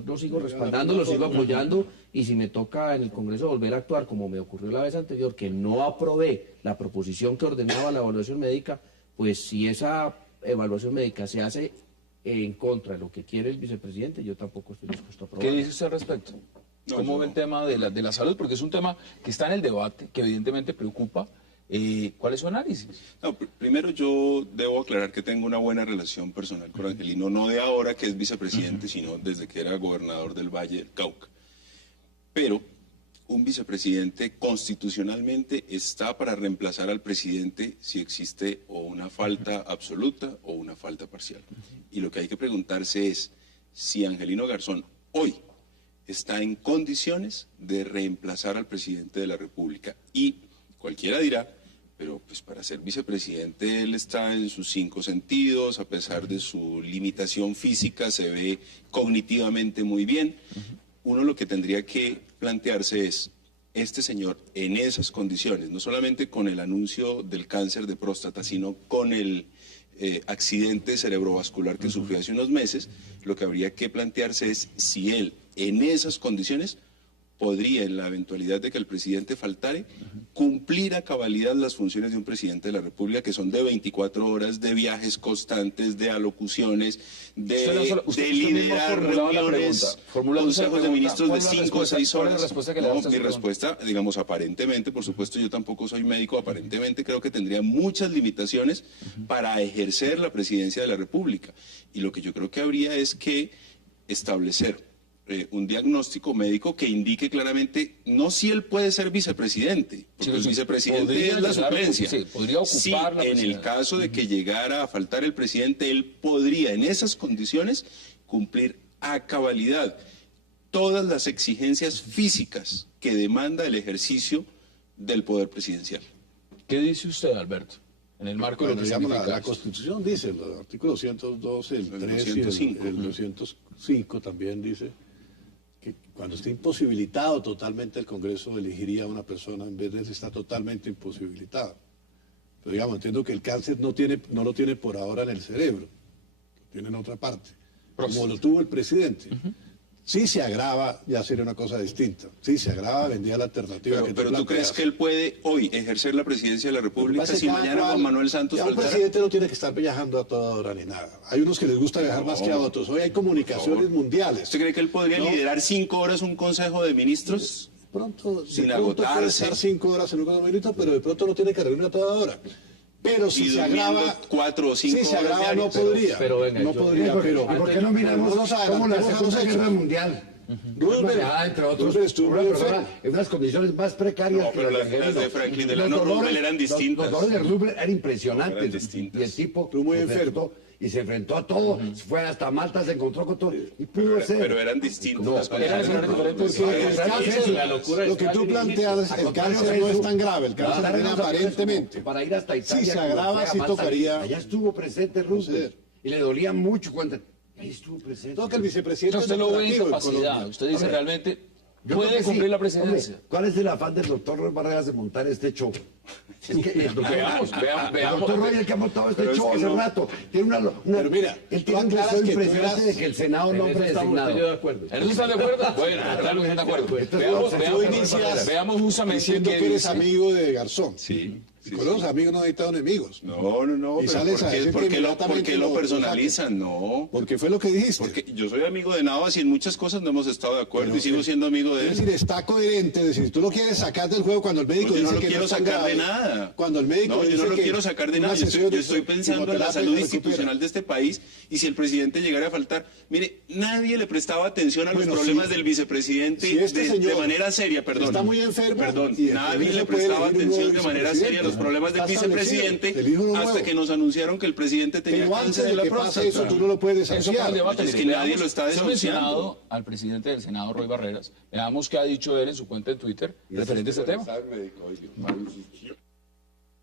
lo sigo respaldando, lo sigo apoyando, y si me toca en el Congreso volver a actuar como me ocurrió la vez anterior, que no aprobé la proposición que ordenaba la evaluación médica, pues si esa evaluación médica se hace en contra de lo que quiere el vicepresidente, yo tampoco estoy dispuesto a aprobar. ¿Qué dice usted al respecto? ¿Cómo ve el tema de la salud? Porque es un tema que está en el debate, que evidentemente preocupa. ¿Cuál es su análisis? No, primero yo debo aclarar que tengo una buena relación personal con Angelino, no de ahora que es vicepresidente, sino desde que era gobernador del Valle del Cauca. Pero un vicepresidente constitucionalmente está para reemplazar al presidente si existe o una falta absoluta o una falta parcial. Y lo que hay que preguntarse es si Angelino Garzón hoy está en condiciones de reemplazar al presidente de la República. Y cualquiera dirá, pero pues para ser vicepresidente él está en sus 5 sentidos, a pesar de su limitación física, se ve cognitivamente muy bien. Uno lo que tendría que plantearse es, este señor en esas condiciones, no solamente con el anuncio del cáncer de próstata, sino con el accidente cerebrovascular que sufrió hace unos meses, lo que habría que plantearse es si él en esas condiciones podría, en la eventualidad de que el presidente faltare, cumplir a cabalidad las funciones de un presidente de la República, que son de 24 horas, de viajes constantes, de alocuciones, de liderar reuniones, consejos de ministros de 5 o 6 horas. Mi respuesta, digamos, aparentemente, por supuesto, yo tampoco soy médico, aparentemente creo que tendría muchas limitaciones para ejercer la presidencia de la República. Y lo que yo creo que habría es que establecer un diagnóstico médico que indique claramente, no si él puede ser vicepresidente, porque el vicepresidente es la suplencia. Sí, podría ocupar la en el caso de que llegara a faltar el presidente, él podría en esas condiciones cumplir a cabalidad todas las exigencias físicas que demanda el ejercicio del poder presidencial. ¿Qué dice usted, Alberto? En el marco de lo que significa la Constitución dice, el artículo 112, el 3 y el 205 también dice que cuando esté imposibilitado totalmente el Congreso elegiría a una persona en vez de si está totalmente imposibilitado. Pero digamos, entiendo que el cáncer no lo tiene por ahora en el cerebro, lo tiene en otra parte, como lo tuvo el presidente. Si se agrava, ya sería una cosa distinta. Si se agrava, vendría la alternativa. Pero ¿tú crees que él puede hoy ejercer la presidencia de la República si mañana Juan Manuel Santos un faltara? presidente no tiene que estar viajando a toda hora ni nada. Hay unos que les gusta viajar más que a otros. Hoy hay comunicaciones mundiales. ¿Usted cree que él podría liderar 5 horas un consejo de ministros? Pronto, sin de pronto puede agotarse. estar 5 horas en un consejo de ministros, pero de pronto no tiene que reunir a toda hora. Pero si Y se durmiendo agrava, 4 o 5 si se horas agrava no diarias. podría. Pero venga, no podría, pero... ¿Por qué no miramos Vamos a como la adelantarnos a Segunda los Guerra hechos. Mundial? Roosevelt, Entre otros, Roosevelt estuvo una muy persona enfermo. en unas condiciones más precarias No, pero que las de Angelino. Franklin Los Delano dolores- Roosevelt eran distintas. Los dolores de Roosevelt eran impresionantes. Eran distintas. Y el tipo Estuvo muy se enfermo. enfrentó y se enfrentó a todo. Fue hasta Malta, se encontró con todo. Y pudo hacer. Pero eran distintas las Eran condiciones. diferentes. Porque el cáncer, la locura lo que tú planteas, el cáncer no es tan grave, el cáncer viene aparentemente. Para ir hasta Italia. Si se como agrava, fue a sí Malta, tocaría- Allá estuvo presente Roosevelt. Y le dolía mucho cuando... Ahí estuvo presente. Todo que el vicepresidente Usted es lo ve en operativo en capacidad. Colombia. Usted dice Hombre, realmente Yo puede creo que cumplir sí. la presidencia. Hombre, ¿cuál es el afán del doctor Roy Barreras de montar este show? Es que el doctor, Veamos. el doctor Roy es el que ha montado este Pero es show que hace no. rato. Tiene una Pero mira, él tú tiene un aclaras deseo que tú impresionante eras- de que el Senado no En eso estamos designado. usted y yo de acuerdo. ¿En eso están de acuerdo? Bueno, claro que están de acuerdo. Veamos justamente Diciendo qué que eres dice. amigo de Garzón. Sí. Y con los amigos no necesitan enemigos. No, Y pero sales a decir ¿por que qué inmediatamente lo lo personalizan? No. Porque fue lo que dijiste. Porque yo soy amigo de Navas y en muchas cosas no hemos estado de acuerdo y sigo siendo amigo de Es decir, él. está coherente. Es decir, tú lo quieres sacar del juego cuando el médico No, yo no dice lo que quiero es tan sacar de grave. nada. Cuando el médico No, yo dice no lo que quiero sacar de una nada. Yo sesión de estoy pensando en la quimioterapia salud lo recupera. institucional de este país y si el presidente llegara a faltar, mire, nadie le prestaba atención a los Bueno, problemas sí. del vicepresidente Si este de señor manera seria, perdón. está muy enfermo Perdón, y el nadie presidente le puede prestaba elegir un atención nuevo de manera seria a los vicepresidente. problemas del Está establecido. vicepresidente Elige uno hasta nuevo. que nos anunciaron que el presidente tenía Pero antes cáncer de de la que pase próstata. eso, tú no lo puedes Eso fue desafiar. el debate. Es que Mire, nadie veamos, lo está se ha denunciando. mencionado al presidente del Senado, Roy Barreras. Veamos qué ha dicho él en su cuenta de Twitter referente a este tema.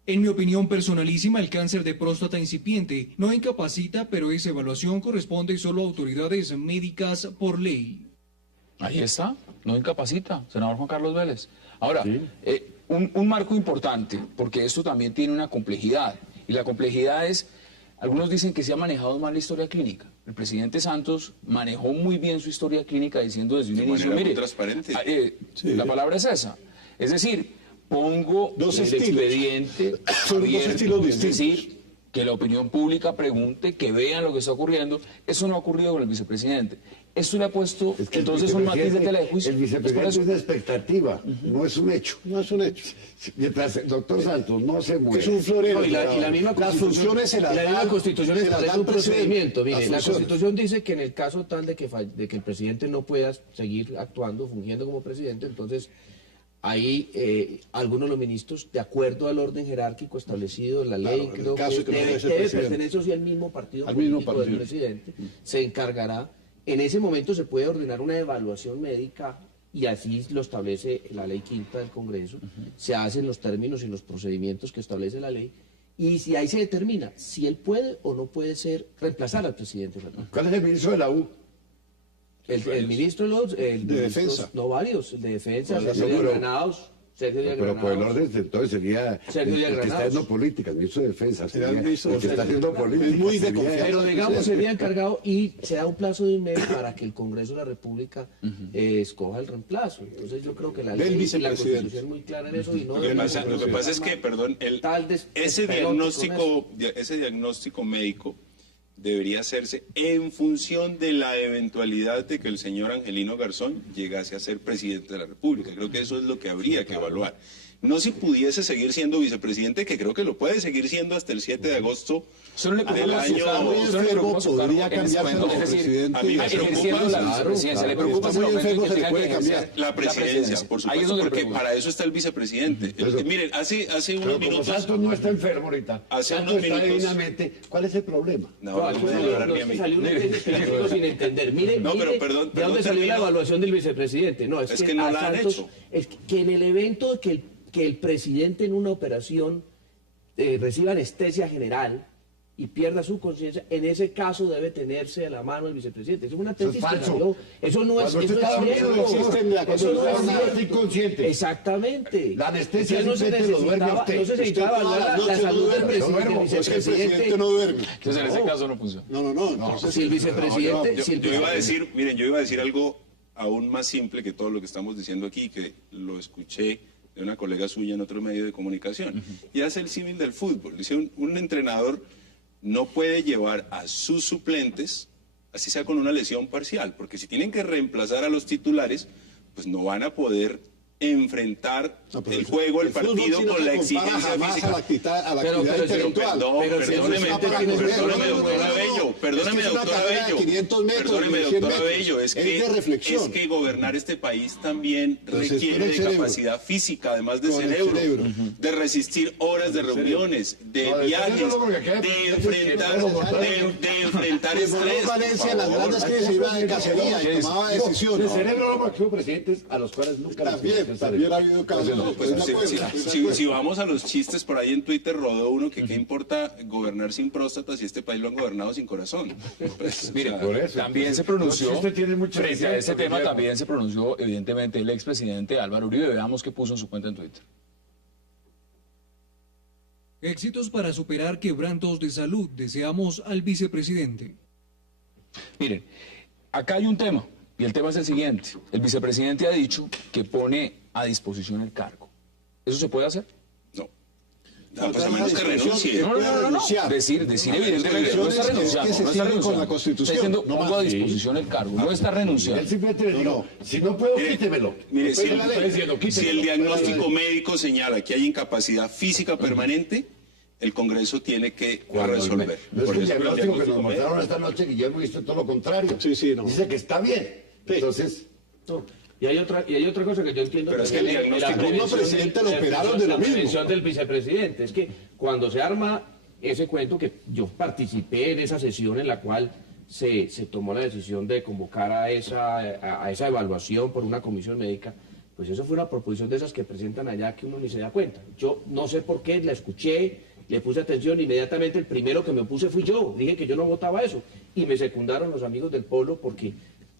En mi opinión personalísima, el cáncer de próstata incipiente no incapacita, pero esa evaluación corresponde solo a autoridades médicas por ley. Ahí está, no incapacita, senador Juan Carlos Vélez. Ahora, un marco importante, porque esto también tiene una complejidad, y la complejidad es, algunos dicen que se ha manejado mal la historia clínica. El presidente Santos manejó muy bien su historia clínica diciendo desde un De inicio, manera mire, muy transparente. La palabra es esa. Es decir, pongo Dos el estilos. expediente Son dos abierto, estilos es distintos. decir, que la opinión pública pregunte, que vean lo que está ocurriendo. Eso no ha ocurrido con el vicepresidente. Esto le ha puesto Es que el entonces un matiz de vicepresidente- tela de juicio. El Es por vicepresidente eso. es una expectativa, no es un hecho. No es un hecho. Mientras el doctor Santos no se muere. Es un florero. No, y la misma las Constitución- funciones se las la misma dan- Constitución se las establece dan un procedimiento. presidente. Mire, Las la funciones. Constitución dice que en el caso tal de que el presidente no pueda seguir actuando, fungiendo como presidente, entonces ahí algunos de los ministros, de acuerdo al orden jerárquico establecido en la ley, en el creo caso que que no debe, debe ser debe presidente. pertenecer sí, al mismo partido Al mismo político del partido. presidente, se encargará. En ese momento se puede ordenar una evaluación médica y así lo establece la ley quinta del Congreso, se hacen los términos y los procedimientos que establece la ley y si ahí se determina si él puede o no puede ser reemplazar al presidente. ¿Cuál es el ministro de la U? El ministro de Defensa. no varios, el de defensa, Pues, Sergio no, Díaz pero- Granados, Sergio Díaz Pero por el Granados. orden, entonces sería Sergio el Díaz que está Granados. haciendo política, el ministro de Defensa. Sería el Sería ministro el que de está haciendo Defensa. política. Es muy de sería- confianza. Pero digamos sería encargado y se da un plazo de un mes para que el Congreso de la República escoja el reemplazo. Entonces yo creo que la Del ley y la vicepresidente. Constitución es muy clara en eso y no Lo que debemos pasa es que, perdón, ese diagnóstico médico debería hacerse en función de la eventualidad de que el señor Angelino Garzón llegase a ser presidente de la República. Creo que eso es lo que habría que evaluar. No si pudiese seguir siendo vicepresidente, que creo que lo puede seguir siendo hasta el 7 de agosto Solo le del preocupa su año... cargo, solo le preocupa su podría cargo en ese cambiarse momento. como Es decir, presidente. a mí me ejerciendo preocupa, la claro, vicepresidencia, le preocupa está muy ese momento enfermo, que se le tenga puede que ejercer cambiar. La presidencia, por Ahí es supuesto, donde le porque preocupa. para eso está el vicepresidente. Miren, hace Pero unos como minutos... Santos no está enfermo ahorita, Hace Santos unos está minutos- divinamente, ¿cuál es el problema? No, no puedo hablar ni a mí. salió un específico sin entender. Mire, No, pero mire perdón, de dónde salió la termino. evaluación del vicepresidente. No, Es que no a la han Santos- hecho. Es que en el evento de que el presidente en una operación reciba anestesia general y pierda su conciencia, en ese caso debe tenerse a la mano el vicepresidente. Eso es una Eso es tesis que falso. salió. Eso no es, Cuando usted eso está es dormido, cierto. no existe la Eso no es constitución, cierto. está inconsciente. Exactamente. La anestesia Entonces simplemente lo duerme a usted. no se necesitaba Usted todas evaluar las la noches no salud del duerme. presidente, No duermo, del Es que el vicepresidente. presidente no duerme. Entonces en ese caso no funciona. No. Si el vicepresidente... Yo iba a decir, miren, yo iba a decir algo aún más simple que todo lo que estamos diciendo aquí, que lo escuché de una colega suya en otro medio de comunicación. Y hace el símil del fútbol. Dice, un entrenador no puede llevar a sus suplentes, así sea con una lesión parcial, porque si tienen que reemplazar a los titulares, pues no van a poder enfrentar el juego, el partido con la exigencia física. A la actividad intelectual. Perdóneme, doctor Abello, es que gobernar este país también requiere de capacidad física, además de cerebro, de resistir horas de reuniones, de viajes, de enfrentar estrés. Valencia, las grandes crisis iba de cacería y tomaba decisiones. El cerebro lo máximo presidentes a los cuales nunca también ha habido casos. Si vamos a los chistes, por ahí en Twitter rodó uno que qué importa gobernar sin próstata si este país lo han gobernado sin corazón. Pues, mire, también se pronunció, frente a ese tema, también se pronunció evidentemente el expresidente Álvaro Uribe. Veamos qué puso en su cuenta en Twitter. Éxitos para superar quebrantos de salud, deseamos al vicepresidente. Miren, acá hay un tema, y el tema es el siguiente. El vicepresidente ha dicho que pone a disposición el cargo. ¿Eso se puede hacer? No. Pues a menos que renuncie. No. Decir evidentemente, no está renunciando. No está renunciando. Está diciendo, pongo a disposición el cargo. No está renunciando. Él simplemente le dijo, si no puedo, quítemelo. Mire, si el diagnóstico médico señala que hay incapacidad física permanente, el Congreso tiene que resolver. No es el diagnóstico que nos mostraron esta noche, Guillermo, dice todo lo contrario. Dice que está bien. Entonces... Y hay otra cosa que yo entiendo. Pero es que el diagnóstico del presidente lo operaron de lo mismo. La prevención del vicepresidente. Es que cuando se arma ese cuento, que yo participé en esa sesión en la cual se tomó la decisión de convocar a esa evaluación por una comisión médica, pues eso fue una proposición de esas que presentan allá que uno ni se da cuenta. Yo no sé por qué, la escuché, le puse atención, inmediatamente el primero que me opuse fui yo. Dije que yo no votaba eso. Y me secundaron los amigos del Polo porque...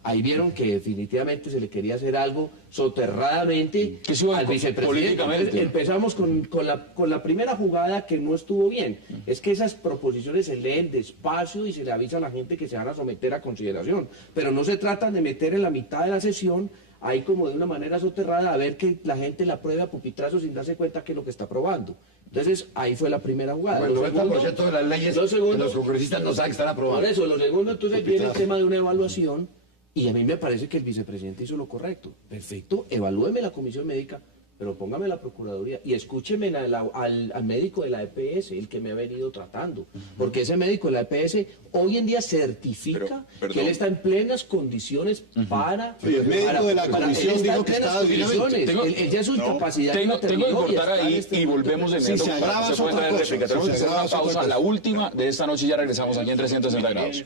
ahí vieron que definitivamente se le quería hacer algo soterradamente al vicepresidente. Entonces, empezamos con la primera jugada que no estuvo bien. Es que esas proposiciones se leen despacio y se le avisa a la gente que se van a someter a consideración. Pero no se trata de meter en la mitad de la sesión, ahí como de una manera soterrada, a ver que la gente la apruebe a pupitrazo sin darse cuenta que es lo que está aprobando. Entonces, ahí fue la primera jugada. Bueno, el 90% de las leyes los congresistas no saben que están aprobadas. Por eso, lo segundo, entonces viene el tema de una evaluación. Y a mí me parece que el vicepresidente hizo lo correcto. Perfecto, evalúeme la comisión médica, pero póngame la procuraduría y escúcheme al médico de la EPS, el que me ha venido tratando. Porque ese médico de la EPS hoy en día certifica que él está en plenas condiciones para... el médico de la comisión dijo que estaba divinamente. Él ya su incapacidad... Tengo que cortar ahí y volvemos de nuevo. Tenemos que hacer una pausa, la última de esta noche, y ya regresamos aquí en 360 grados.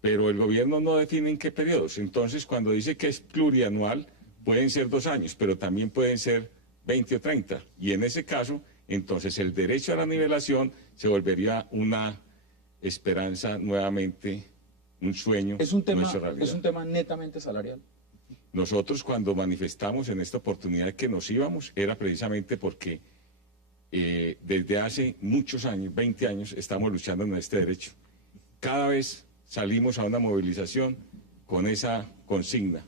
Pero el gobierno no define en qué periodos. Entonces, cuando dice que es plurianual, pueden ser 2 años, pero también pueden ser 20 o 30. Y en ese caso, entonces el derecho a la nivelación se volvería una esperanza nuevamente, un sueño. Es un tema netamente salarial. Nosotros cuando manifestamos en esta oportunidad que nos íbamos, era precisamente porque desde hace muchos años, 20 años, estamos luchando en este derecho. Cada vez salimos a una movilización con esa consigna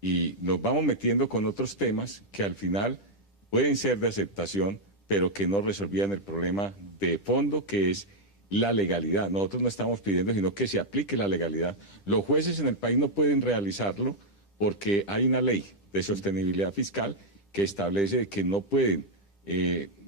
y nos vamos metiendo con otros temas que al final pueden ser de aceptación, pero que no resolvían el problema de fondo, que es la legalidad. Nosotros no estamos pidiendo, sino que se aplique la legalidad. Los jueces en el país no pueden realizarlo porque hay una ley de sostenibilidad fiscal que establece que no pueden,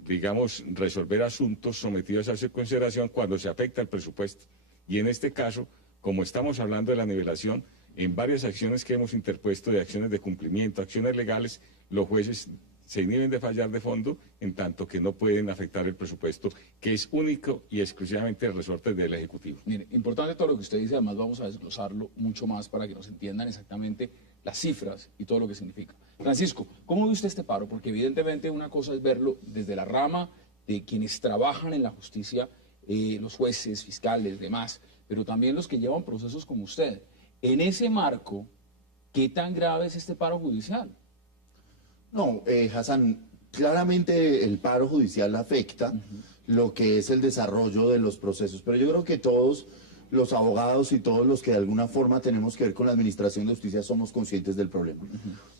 digamos, resolver asuntos sometidos a su consideración cuando se afecta el presupuesto. Y en este caso, como estamos hablando de la nivelación, en varias acciones que hemos interpuesto, de acciones de cumplimiento, acciones legales, los jueces se inhiben de fallar de fondo, en tanto que no pueden afectar el presupuesto, que es único y exclusivamente el resorte del Ejecutivo. Mire, importante todo lo que usted dice, además vamos a desglosarlo mucho más para que nos entiendan exactamente las cifras y todo lo que significa. Francisco, ¿cómo ve usted este paro? Porque evidentemente una cosa es verlo desde la rama de quienes trabajan en la justicia, los jueces, fiscales, demás, pero también los que llevan procesos como usted. En ese marco, ¿qué tan grave es este paro judicial? No, Hassan, claramente el paro judicial afecta lo que es el desarrollo de los procesos, pero yo creo que todos los abogados y todos los que de alguna forma tenemos que ver con la administración de justicia somos conscientes del problema.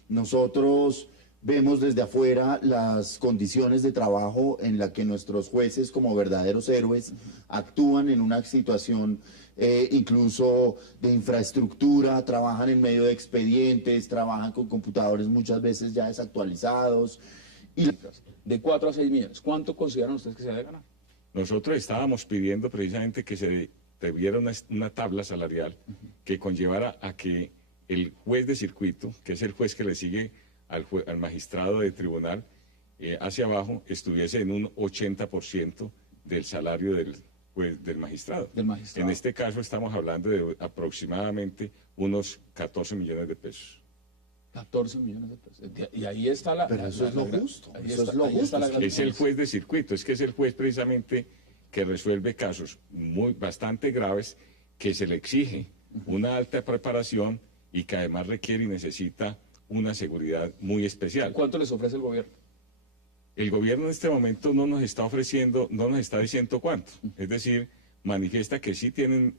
Nosotros vemos desde afuera las condiciones de trabajo en la que nuestros jueces, como verdaderos héroes, actúan en una situación incluso de infraestructura, trabajan en medio de expedientes, trabajan con computadores muchas veces ya desactualizados. Y de 4 a 6 millones, ¿cuánto consideran ustedes que se debe ganar? Nosotros estábamos pidiendo precisamente que se debiera una tabla salarial que conllevara a que el juez de circuito, que es el juez que le sigue al magistrado de tribunal, hacia abajo, estuviese en un 80% del salario del magistrado. En este caso estamos hablando de aproximadamente unos 14 millones de pesos. 14 millones de pesos. Y ahí está la... Pero eso es lo justo. Eso es lo justo. Es el juez de circuito, es que es el juez precisamente que resuelve casos bastante graves, que se le exige una alta preparación y que además requiere y necesita una seguridad muy especial. ¿Cuánto les ofrece el gobierno? El gobierno en este momento no nos está ofreciendo, no nos está diciendo cuánto. Es decir, manifiesta que sí tienen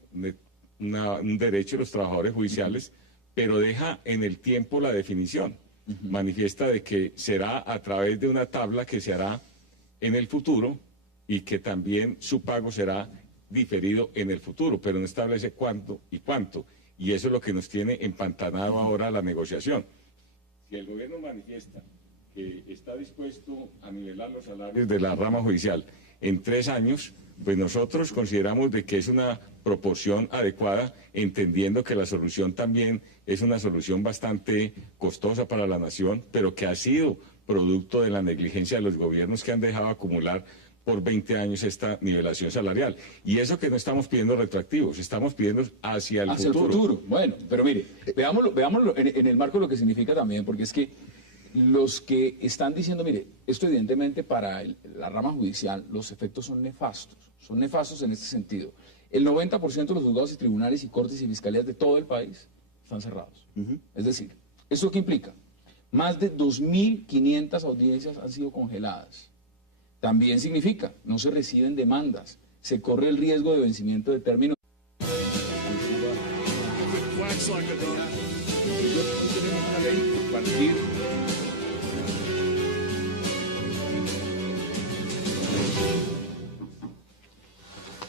un derecho los trabajadores judiciales, pero deja en el tiempo la definición. Manifiesta de que será a través de una tabla que se hará en el futuro y que también su pago será diferido en el futuro, pero no establece cuánto y cuánto. Y eso es lo que nos tiene empantanado ahora la negociación. Si el gobierno manifiesta que está dispuesto a nivelar los salarios de la rama judicial en 3 años, pues nosotros consideramos de que es una proporción adecuada, entendiendo que la solución también es una solución bastante costosa para la nación, pero que ha sido producto de la negligencia de los gobiernos que han dejado acumular por 20 años esta nivelación salarial. Y eso que no estamos pidiendo retroactivos, estamos pidiendo hacia el futuro. Bueno, pero mire, veámoslo en el marco de lo que significa también, porque es que los que están diciendo, mire, esto evidentemente para la rama judicial los efectos son nefastos en este sentido. El 90% de los juzgados y tribunales y cortes y fiscalías de todo el país están cerrados. Es decir, ¿esto qué implica? Más de 2.500 audiencias han sido congeladas. También significa, no se reciben demandas, se corre el riesgo de vencimiento de términos.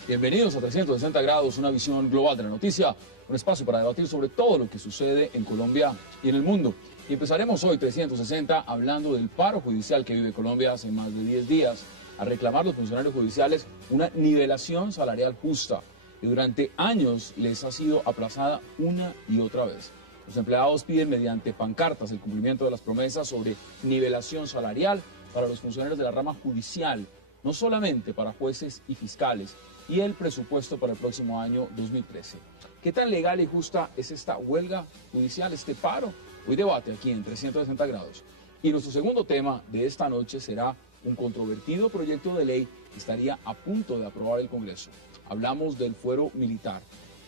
Bienvenidos a 360 grados, una visión global de la noticia, un espacio para debatir sobre todo lo que sucede en Colombia y en el mundo. Y empezaremos hoy 360 hablando del paro judicial que vive Colombia hace más de 10 días, a reclamar los funcionarios judiciales una nivelación salarial justa, que durante años les ha sido aplazada una y otra vez. Los empleados piden mediante pancartas el cumplimiento de las promesas sobre nivelación salarial para los funcionarios de la rama judicial, no solamente para jueces y fiscales, y el presupuesto para el próximo año 2013. ¿Qué tan legal y justa es esta huelga judicial, este paro? Hoy debate aquí en 360 grados. Y nuestro segundo tema de esta noche será un controvertido proyecto de ley que estaría a punto de aprobar el Congreso. Hablamos del fuero militar.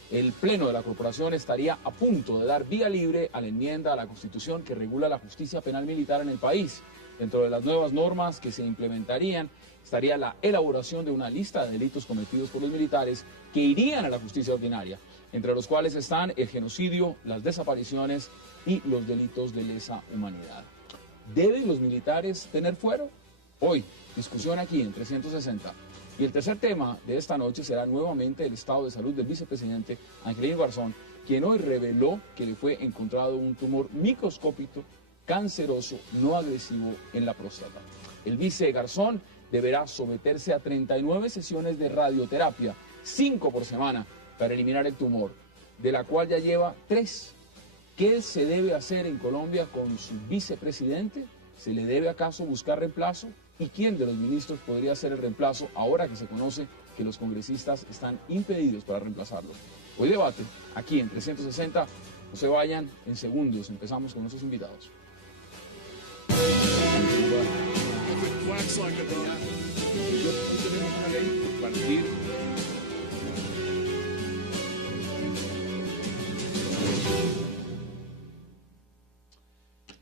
El Pleno de la Corporación estaría a punto de dar vía libre a la enmienda a la Constitución que regula la justicia penal militar en el país. Dentro de las nuevas normas que se implementarían estaría la elaboración de una lista de delitos cometidos por los militares que irían a la justicia ordinaria, entre los cuales están el genocidio, las desapariciones y los delitos de lesa humanidad. ¿Deben los militares tener fuero? Hoy, discusión aquí en 360. Y el tercer tema de esta noche será nuevamente el estado de salud del vicepresidente Angelino Garzón, quien hoy reveló que le fue encontrado un tumor microscópico canceroso no agresivo en la próstata. El vice Garzón deberá someterse a 39 sesiones de radioterapia, 5 por semana, para eliminar el tumor, de la cual ya lleva 3. ¿Qué se debe hacer en Colombia con su vicepresidente? ¿Se le debe acaso buscar reemplazo? ¿Y quién de los ministros podría ser el reemplazo ahora que se conoce que los congresistas están impedidos para reemplazarlo? Hoy debate aquí en 360. No se vayan, en segundos empezamos con nuestros invitados.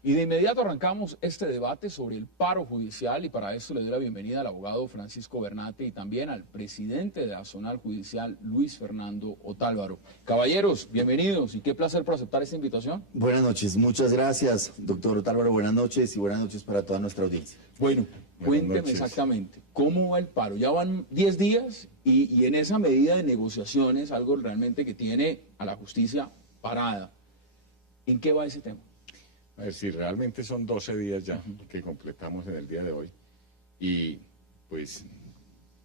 Y de inmediato arrancamos este debate sobre el paro judicial y para eso le doy la bienvenida al abogado Francisco Bernate y también al presidente de la Zonal Judicial, Luis Fernando Otálvaro. Caballeros, bienvenidos y qué placer por aceptar esta invitación. Buenas noches, muchas gracias, doctor Otálvaro, buenas noches y buenas noches para toda nuestra audiencia. Bueno, cuénteme exactamente, ¿cómo va el paro? Ya van 10 días y en esa medida de negociaciones, algo realmente que tiene a la justicia parada. ¿En qué va ese tema? A ver, si realmente son 12 días ya que completamos en el día de hoy y pues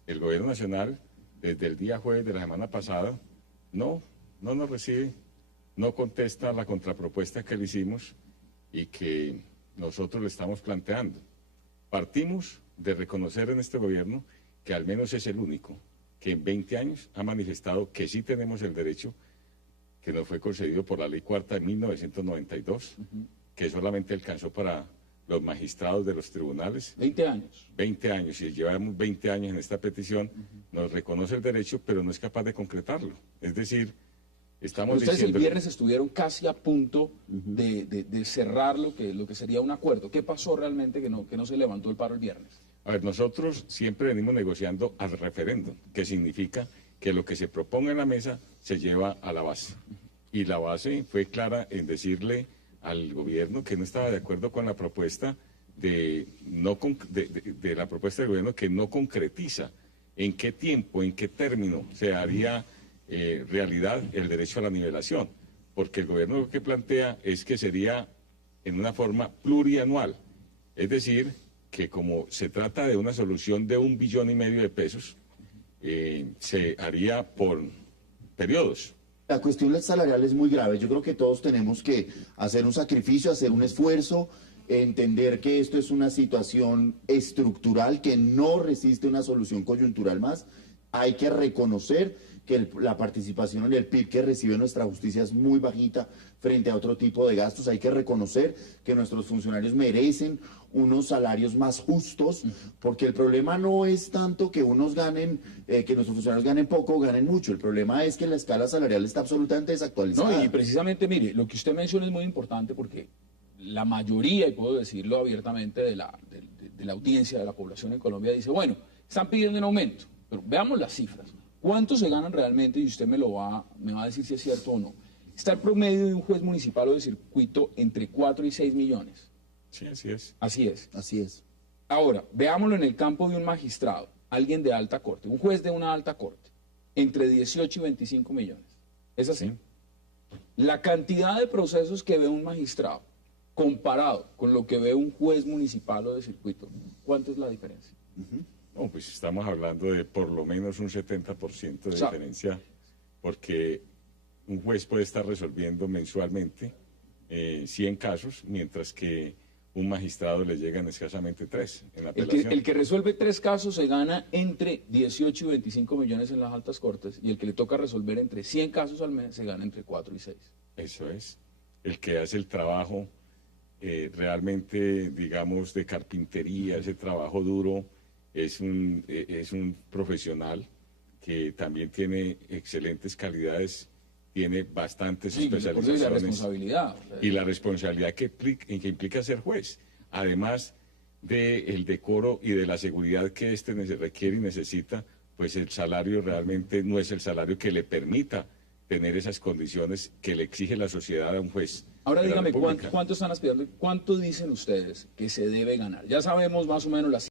el gobierno nacional desde el día jueves de la semana pasada no nos recibe, no contesta la contrapropuesta que le hicimos y que nosotros le estamos planteando. Partimos de reconocer en este gobierno que al menos es el único que en 20 años ha manifestado que sí tenemos el derecho que nos fue concedido por la Ley Cuarta de 1992, que solamente alcanzó para los magistrados de los tribunales. 20 años. 20 años, y llevamos 20 años en esta petición, nos reconoce el derecho, pero no es capaz de concretarlo. Es decir, estamos Ustedes diciendo... el viernes estuvieron casi a punto de cerrar lo que sería un acuerdo. ¿Qué pasó realmente que no se levantó el paro el viernes? A ver, nosotros siempre venimos negociando al referéndum, que significa que lo que se proponga en la mesa se lleva a la base. Y la base fue clara en decirle al gobierno que no estaba de acuerdo con la propuesta de la propuesta del gobierno que no concretiza en qué tiempo, en qué término se haría realidad el derecho a la nivelación. Porque el gobierno lo que plantea es que sería en una forma plurianual. Es decir, que como se trata de una solución de 1,5 billones de pesos, se haría por periodos. La cuestión salarial es muy grave. Yo creo que todos tenemos que hacer un sacrificio, hacer un esfuerzo, entender que esto es una situación estructural que no resiste una solución coyuntural más. Hay que reconocer que la participación en el PIB que recibe nuestra justicia es muy bajita frente a otro tipo de gastos. Hay que reconocer que nuestros funcionarios merecen unos salarios más justos, porque el problema no es tanto que unos ganen, que nuestros funcionarios ganen poco o ganen mucho. El problema es que la escala salarial está absolutamente desactualizada. No, y precisamente, mire, lo que usted menciona es muy importante porque la mayoría, y puedo decirlo abiertamente, de la audiencia, de la población en Colombia, dice, bueno, están pidiendo un aumento, pero veamos las cifras. ¿Cuánto se ganan realmente? Y usted me va a decir si es cierto o no. Está el promedio de un juez municipal o de circuito entre 4 y 6 millones. Sí, así es. Así es. Así es. Ahora, veámoslo en el campo de un magistrado, alguien de alta corte, un juez de una alta corte, entre 18 y 25 millones. ¿Es así? Sí. La cantidad de procesos que ve un magistrado comparado con lo que ve un juez municipal o de circuito, ¿cuánto es la diferencia? No, pues estamos hablando de por lo menos un 70% de diferencia, porque un juez puede estar resolviendo mensualmente 100 casos, mientras que un magistrado le llegan escasamente 3 en la apelación. El que resuelve 3 casos se gana entre 18 y 25 millones en las altas cortes, y el que le toca resolver entre 100 casos al mes se gana entre 4 y 6. Eso es. El que hace el trabajo realmente, digamos, de carpintería, ese trabajo duro, es un profesional que también tiene excelentes calidades, tiene bastantes especializaciones. Y la responsabilidad. Y la responsabilidad que implica ser juez, además del decoro y de la seguridad que requiere y necesita, pues el salario realmente no es el salario que le permita tener esas condiciones que le exige la sociedad a un juez. Ahora dígame, ¿cuánto están aspirando? ¿Cuánto dicen ustedes que se debe ganar? Ya sabemos más o menos las